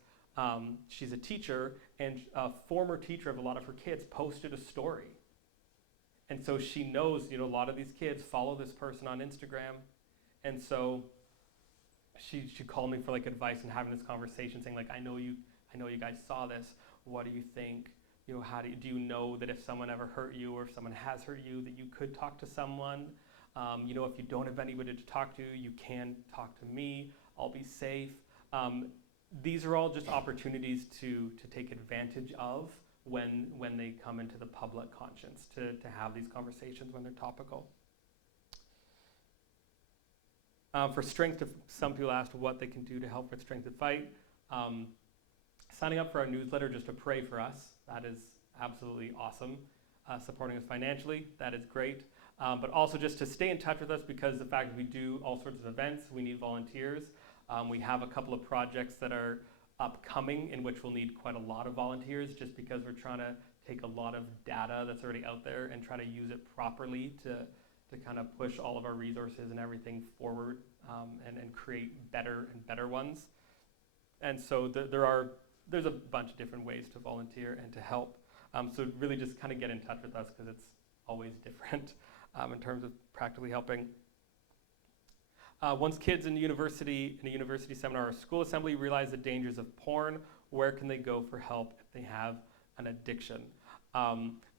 She's a teacher, and a former teacher of a lot of her kids posted a story. And so she knows, a lot of these kids follow this person on Instagram. And so she called me for like advice and having this conversation, saying like, I know you guys saw this. What do you think? How do you know that if someone ever hurt you or if someone has hurt you, that you could talk to someone? If you don't have anybody to talk to, you can talk to me. I'll be safe. These are all just opportunities to take advantage of when they come into the public conscience, to have these conversations when they're topical. For strength, some people asked what they can do to help with Strength to Fight. Signing up for our newsletter just to pray for us, that is absolutely awesome. Supporting us financially, that is great. But also just to stay in touch with us, because the fact that we do all sorts of events, we need volunteers. We have a couple of projects that are upcoming in which we'll need quite a lot of volunteers, just because we're trying to take a lot of data that's already out there and try to use it properly to kind of push all of our resources and everything forward, and create better and better ones. And so there's a bunch of different ways to volunteer and to help. So really just kind of get in touch with us, because it's always different in terms of practically helping. Once kids in a university seminar or school assembly realize the dangers of porn, where can they go for help if they have an addiction?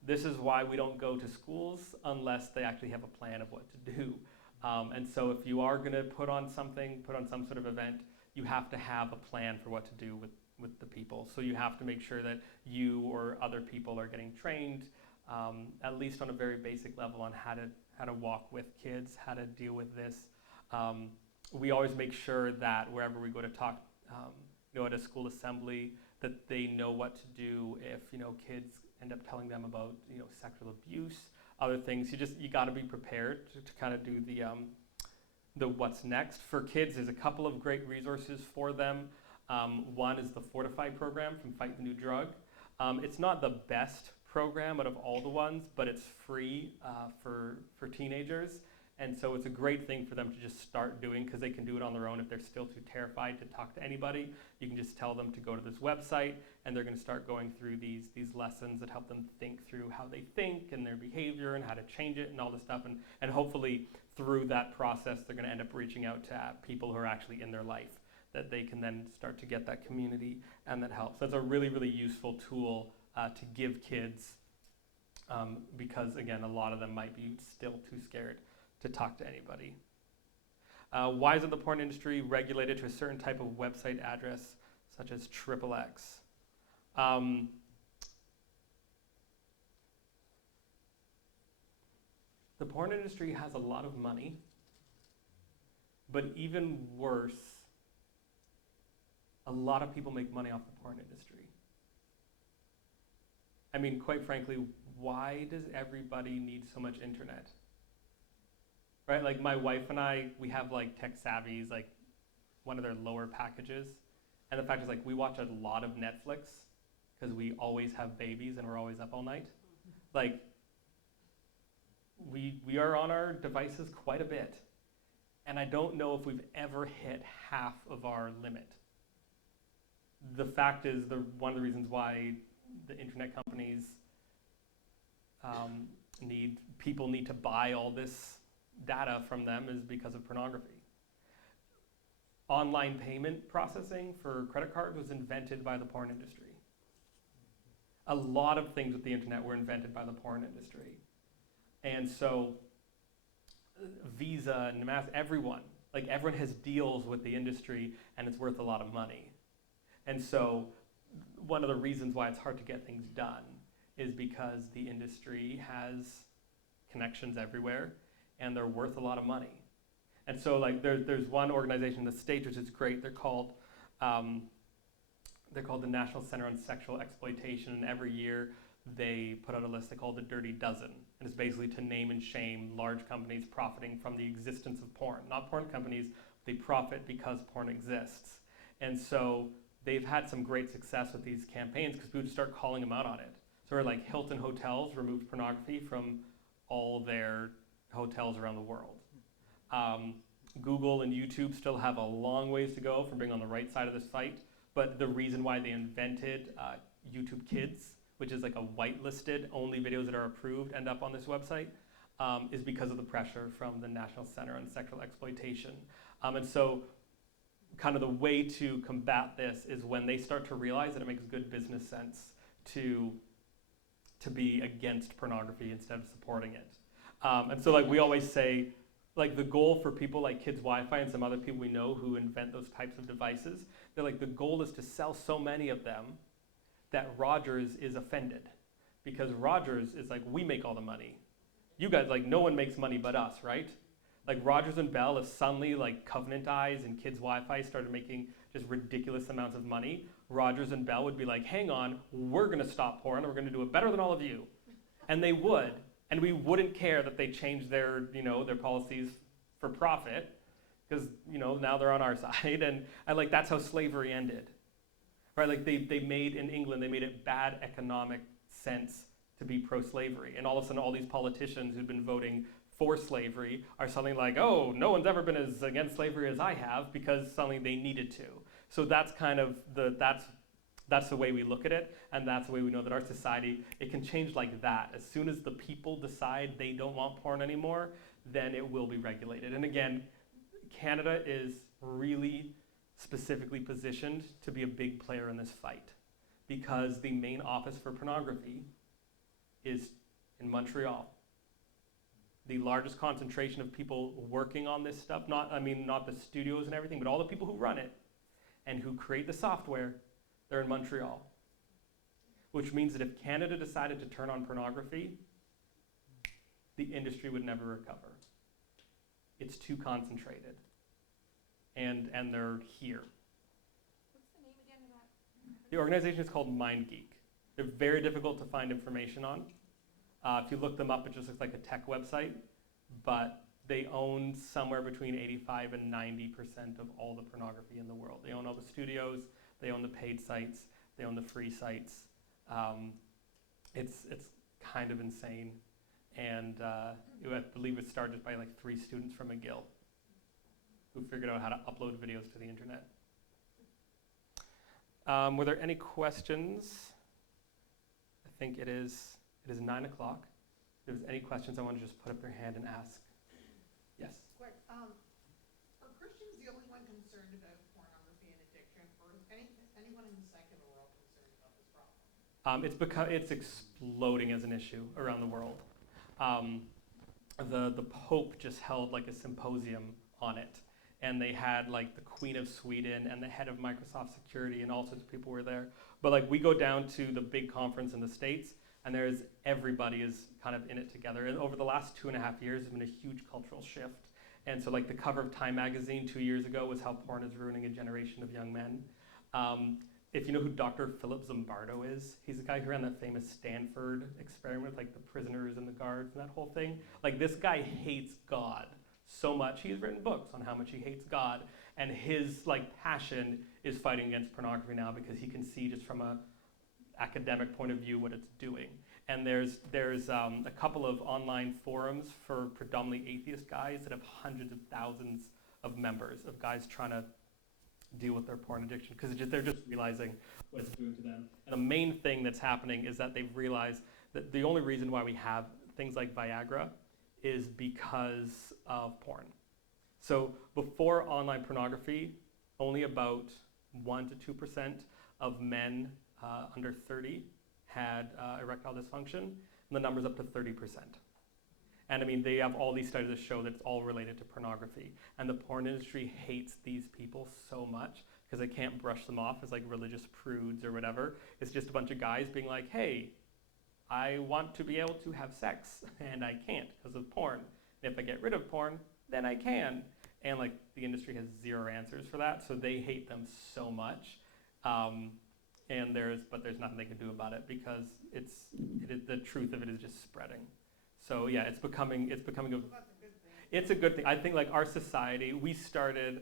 This is why we don't go to schools unless they actually have a plan of what to do. And so if you are going to put on some sort of event, you have to have a plan for what to do with the people. So you have to make sure that you or other people are getting trained, at least on a very basic level, on how to walk with kids, how to deal with this. We always make sure that wherever we go to talk, at a school assembly, that they know what to do if kids end up telling them about sexual abuse, other things. You got to be prepared to kind of do the what's next. For kids, there's a couple of great resources for them. One is the Fortify program from Fight the New Drug. It's not the best program out of all the ones, but it's free for teenagers. And so it's a great thing for them to just start doing, because they can do it on their own if they're still too terrified to talk to anybody. You can just tell them to go to this website, and they're going to start going through these lessons that help them think through how they think and their behavior and how to change it and all this stuff. And hopefully through that process, they're going to end up reaching out to people who are actually in their life, that they can then start to get that community and that help. So it's a really, really useful tool to give kids, because again, a lot of them might be still too scared to talk to anybody. Why isn't the porn industry regulated to a certain type of website address, such as XXX? The porn industry has a lot of money, but even worse, a lot of people make money off the porn industry. I mean, quite frankly, why does everybody need so much internet? Right, like my wife and I, we have like Tech Savvy's, like one of their lower packages. And the fact is, like, we watch a lot of Netflix because we always have babies and we're always up all night. Like, we are on our devices quite a bit. And I don't know if we've ever hit half of our limit. The fact is, one of the reasons why the internet companies people need to buy all this data from them is because of pornography. Online payment processing for credit cards was invented by the porn industry. A lot of things with the internet were invented by the porn industry. And so Visa and everyone has deals with the industry, and it's worth a lot of money. And so one of the reasons why it's hard to get things done is because the industry has connections everywhere, and they're worth a lot of money. And so like there's one organization in the States which is great. They're called the National Center on Sexual Exploitation, and every year they put out a list they call the Dirty Dozen. And it's basically to name and shame large companies profiting from the existence of porn. Not porn companies, they profit because porn exists. And so they've had some great success with these campaigns because people just start calling them out on it. So like Hilton Hotels removed pornography from all their hotels around the world. Google and YouTube still have a long ways to go from being on the right side of this fight, but the reason why they invented YouTube Kids, which is like a whitelisted, only videos that are approved end up on this website, is because of the pressure from the National Center on Sexual Exploitation. And so kind of the way to combat this is when they start to realize that it makes good business sense to be against pornography instead of supporting it. And so like we always say, like the goal for people like Kids Wi-Fi and some other people we know who invent those types of devices, they're like, the goal is to sell so many of them that Rogers is offended. Because Rogers is like, we make all the money. You guys, like, no one makes money but us, right? Like Rogers and Bell, if suddenly like Covenant Eyes and Kids Wi-Fi started making just ridiculous amounts of money, Rogers and Bell would be like, hang on, we're gonna stop porn and we're gonna do it better than all of you. And they would, and we wouldn't care that they changed their, their policies for profit, because, now they're on our side, and like that's how slavery ended. Right, like they made, in England, they made it bad economic sense to be pro-slavery. And all of a sudden, all these politicians who'd been voting for slavery are suddenly like, oh, no one's ever been as against slavery as I have, because suddenly they needed to. So that's kind of that's the way we look at it, and that's the way we know that our society, it can change like that. As soon as the people decide they don't want porn anymore, then it will be regulated. And again, Canada is really specifically positioned to be a big player in this fight, because the main office for pornography is in Montreal. The largest concentration of people working on this stuff, not the studios and everything, but all the people who run it and who create the software, they're in Montreal. Which means that if Canada decided to turn on pornography, the industry would never recover. It's too concentrated. And they're here. What's the name again of that? The organization is called MindGeek. They're very difficult to find information on. If you look them up, it just looks like a tech website, but they own somewhere between 85 and 90% of all the pornography in the world. They own all the studios, they own the paid sites, they own the free sites. It's kind of insane. And I believe it started by like 3 students from McGill who figured out how to upload videos to the internet. Were there any questions? I think it is 9 o'clock. If there's any questions, I want to just put up your hand and ask. Yes? Quick, are Christians the only one concerned about pornography and addiction, or is anyone in the secular world concerned about this problem? It's exploding as an issue around the world. The Pope just held like a symposium on it, and they had like the Queen of Sweden and the head of Microsoft Security and all sorts of people were there. But like we go down to the big conference in the States, and everybody is kind of in it together. And over the last 2.5 years, there's been a huge cultural shift. And so like the cover of Time magazine 2 years ago was how porn is ruining a generation of young men. If you know who Dr. Philip Zimbardo is, he's the guy who ran that famous Stanford experiment with like the prisoners and the guards and that whole thing. Like this guy hates God so much. He's written books on how much he hates God. And his like passion is fighting against pornography now, because he can see just from a academic point of view what it's doing. And there's a couple of online forums for predominantly atheist guys that have hundreds of thousands of members of guys trying to deal with their porn addiction, because they're just realizing what it's doing to them. And the main thing that's happening is that they've realized that the only reason why we have things like Viagra is because of porn. So before online pornography, only about 1 to 2% of men under 30 had erectile dysfunction, and the number's up to 30%. And I mean, they have all these studies that show that it's all related to pornography. And the porn industry hates these people so much because they can't brush them off as like religious prudes or whatever. It's just a bunch of guys being like, hey, I want to be able to have sex, and I can't because of porn. And if I get rid of porn, then I can. And like the industry has zero answers for that, so they hate them so much. But there's nothing they can do about it, because the truth of it is just spreading. So yeah, it's becoming That's a good thing. it's a good thing. I think like our society, we started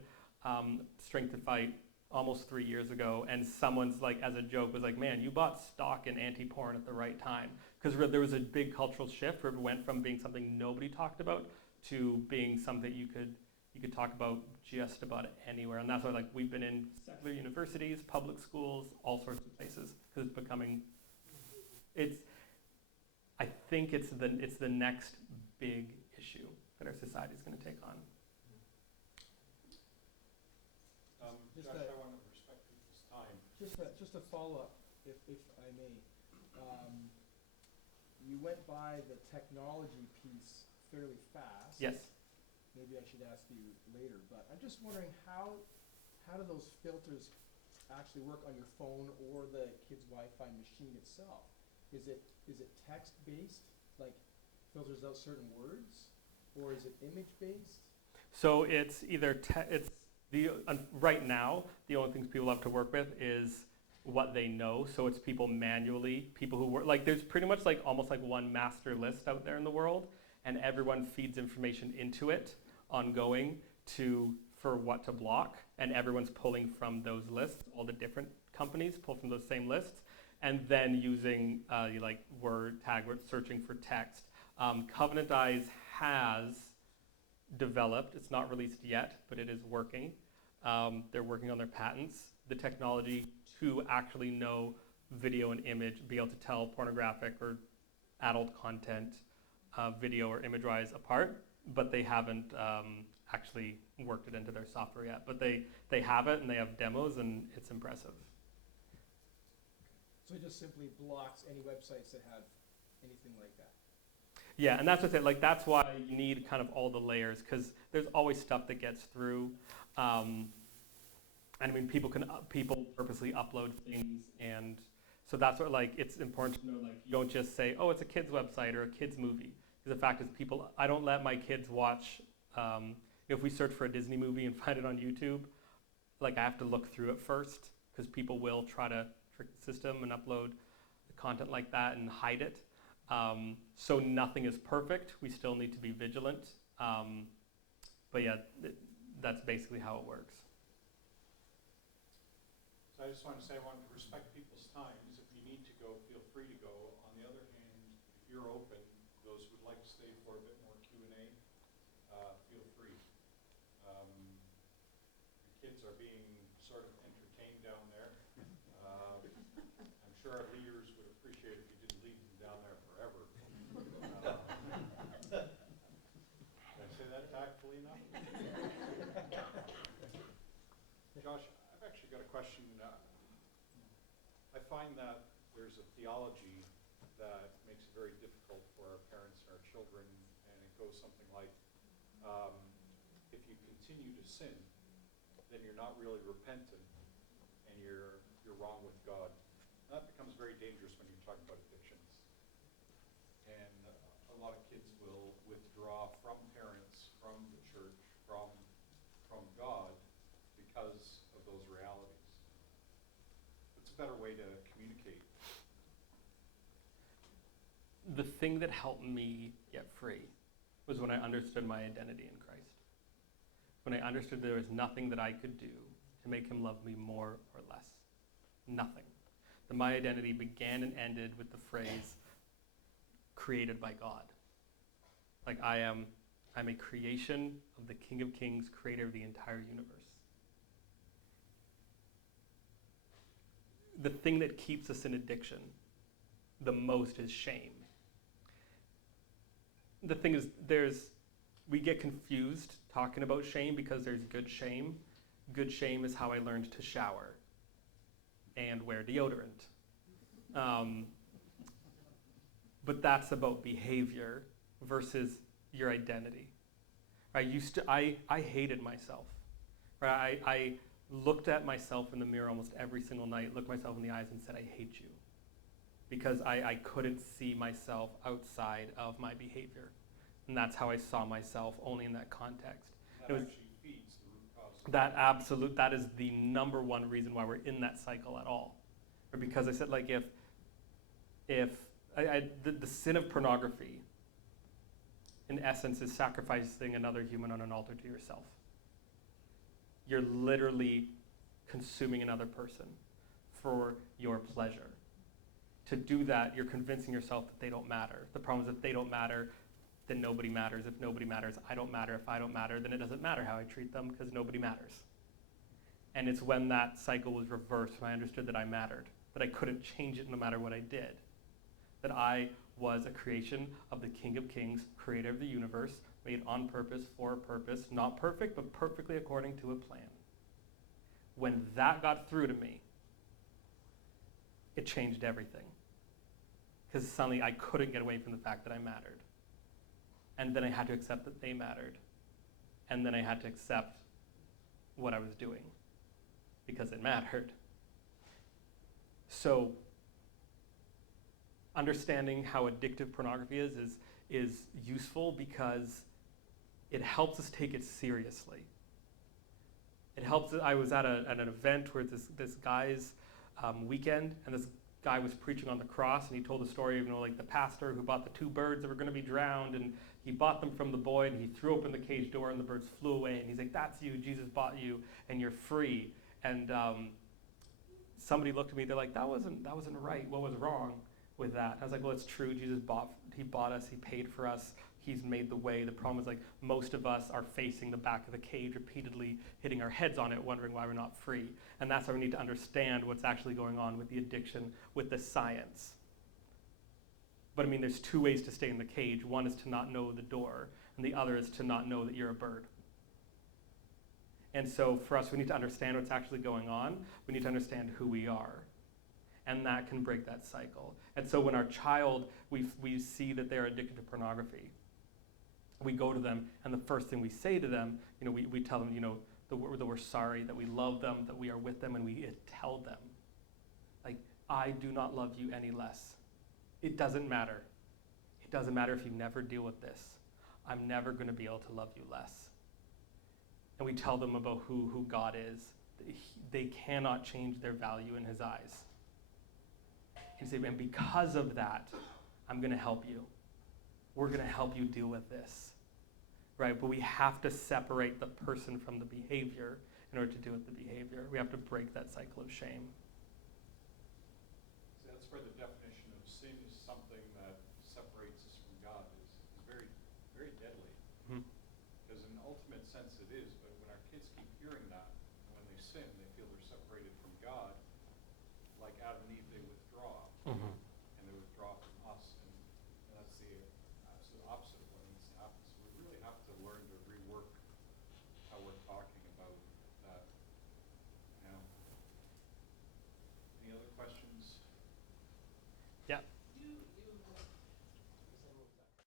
Strength to Fight almost 3 years ago, and someone's like, as a joke, was like, man, you bought stock in anti-porn at the right time, because there was a big cultural shift where it went from being something nobody talked about to being something you could you could talk about just about anywhere. And that's why like we've been in secular universities, public schools, all sorts of places, because it's becoming, I think it's the next big issue that our society is going to take on. Josh, I want to respect people's time. Just a follow-up, if I may. You went by the technology piece fairly fast. Yes. Maybe I should ask you later, but I'm just wondering how do those filters actually work on your phone or the kid's Wi-Fi machine itself? Is it text-based, like filters out certain words, or is it image-based? So it's either right now the only things people have to work with is what they know. So it's people who work like there's pretty much like almost like one master list out there in the world, and everyone feeds information into it ongoing for what to block, and everyone's pulling from those lists. All the different companies pull from those same lists, and then using like word searching for text. Covenant Eyes has developed, it's not released yet, but it is working. They're working on their patents, the technology to actually know video and image, be able to tell pornographic or adult content, video or image-wise apart, but they haven't actually worked it into their software yet. But they have it, and they have demos, and it's impressive. So it just simply blocks any websites that have anything like that? Yeah, and that's what's it. Like that's why you need kind of all the layers, because there's always stuff that gets through. And I mean, people purposely upload things, and so that's what like it's important to know. Like you don't just say, oh, it's a kid's website or a kid's movie. Because the fact is, I don't let my kids watch. If we search for a Disney movie and find it on YouTube, like I have to look through it first, because people will try to trick the system and upload content like that and hide it. So nothing is perfect. We still need to be vigilant. But yeah, that's basically how it works. So I just want to say I want to respect people's times. If you need to go, feel free to go. On the other hand, if you're open, those who would like to stay for a bit more Q&A, feel free. The kids are being sort of entertained down there. I'm sure our leaders would appreciate if you didn't leave them down there forever. Did I say that tactfully enough? Josh, I've actually got a question. I find that there's a theology that makes it very difficult for our parents and our children, and it goes something like, if you continue to sin, then you're not really repentant, and you're wrong with God. That becomes very dangerous when you're talking about addictions. And a lot of kids will withdraw from parents, from the church, from God, because of those realities. What's a better way to communicate? The thing that helped me get free was when I understood my identity in Christ. When I understood there was nothing that I could do to make him love me more or less. Nothing. That my identity began and ended with the phrase, created by God. Like I'm a creation of the King of Kings, creator of the entire universe. The thing that keeps us in addiction the most is shame. The thing is, we get confused talking about shame because there's good shame. Good shame is how I learned to shower and wear deodorant. But that's about behavior versus your identity. I hated myself. Right? I looked at myself in the mirror almost every single night, looked myself in the eyes and said, I hate you. Because I couldn't see myself outside of my behavior. And that's how I saw myself, only in that context. That actually feeds the root cause. That is the number one reason why we're in that cycle at all. Or because I said, like, the sin of pornography, in essence, is sacrificing another human on an altar to yourself. You're literally consuming another person for your pleasure. To do that, you're convincing yourself that they don't matter. The problem is that they don't matter then nobody matters. If nobody matters, I don't matter. If I don't matter, then it doesn't matter how I treat them because nobody matters. And it's when that cycle was reversed, when I understood that I mattered, that I couldn't change it no matter what I did, that I was a creation of the King of Kings, creator of the universe, made on purpose, for a purpose, not perfect, but perfectly according to a plan. When that got through to me, it changed everything. Because suddenly I couldn't get away from the fact that I mattered. And then I had to accept that they mattered. And then I had to accept what I was doing because it mattered. So understanding how addictive pornography is useful because it helps us take it seriously. It helps. I was at an event where this guy's weekend, and this guy was preaching on the cross, and he told the story of, like the pastor who bought the 2 birds that were going to be drowned, and he bought them from the boy, and he threw open the cage door, and the birds flew away, and he's like, "That's you. Jesus bought you, and you're free." And somebody looked at me. They're like, "That wasn't right. What was wrong with that?" I was like, "Well, it's true. Jesus bought us. He paid for us. He's made the way." The problem is, like, most of us are facing the back of the cage repeatedly, hitting our heads on it, wondering why we're not free. And that's why we need to understand what's actually going on with the addiction, with the science. But I mean, there's 2 ways to stay in the cage. One is to not know the door, and the other is to not know that you're a bird. And so for us, we need to understand what's actually going on. We need to understand who we are. And that can break that cycle. And so when our child, we see that they're addicted to pornography, we go to them, and the first thing we say to them, we tell them, that we're sorry, that we love them, that we are with them, and we tell them, like, I do not love you any less. It doesn't matter. It doesn't matter if you never deal with this. I'm never going to be able to love you less. And we tell them about who God is. They cannot change their value in his eyes. And because of that, I'm going to help you. We're going to help you deal with this. Right? But we have to separate the person from the behavior in order to deal with the behavior. We have to break that cycle of shame. So that's where the definition of sin is something that separates us from God is very, very deadly. Mm-hmm. Because in ultimate sense it is, but when our kids keep hearing that, when they sin, they feel they're separated from God. Like Adam and Eve, they withdraw. Mm-hmm. And they withdraw from us. And that's the absolute opposite of what needs to happen. So we really have to learn to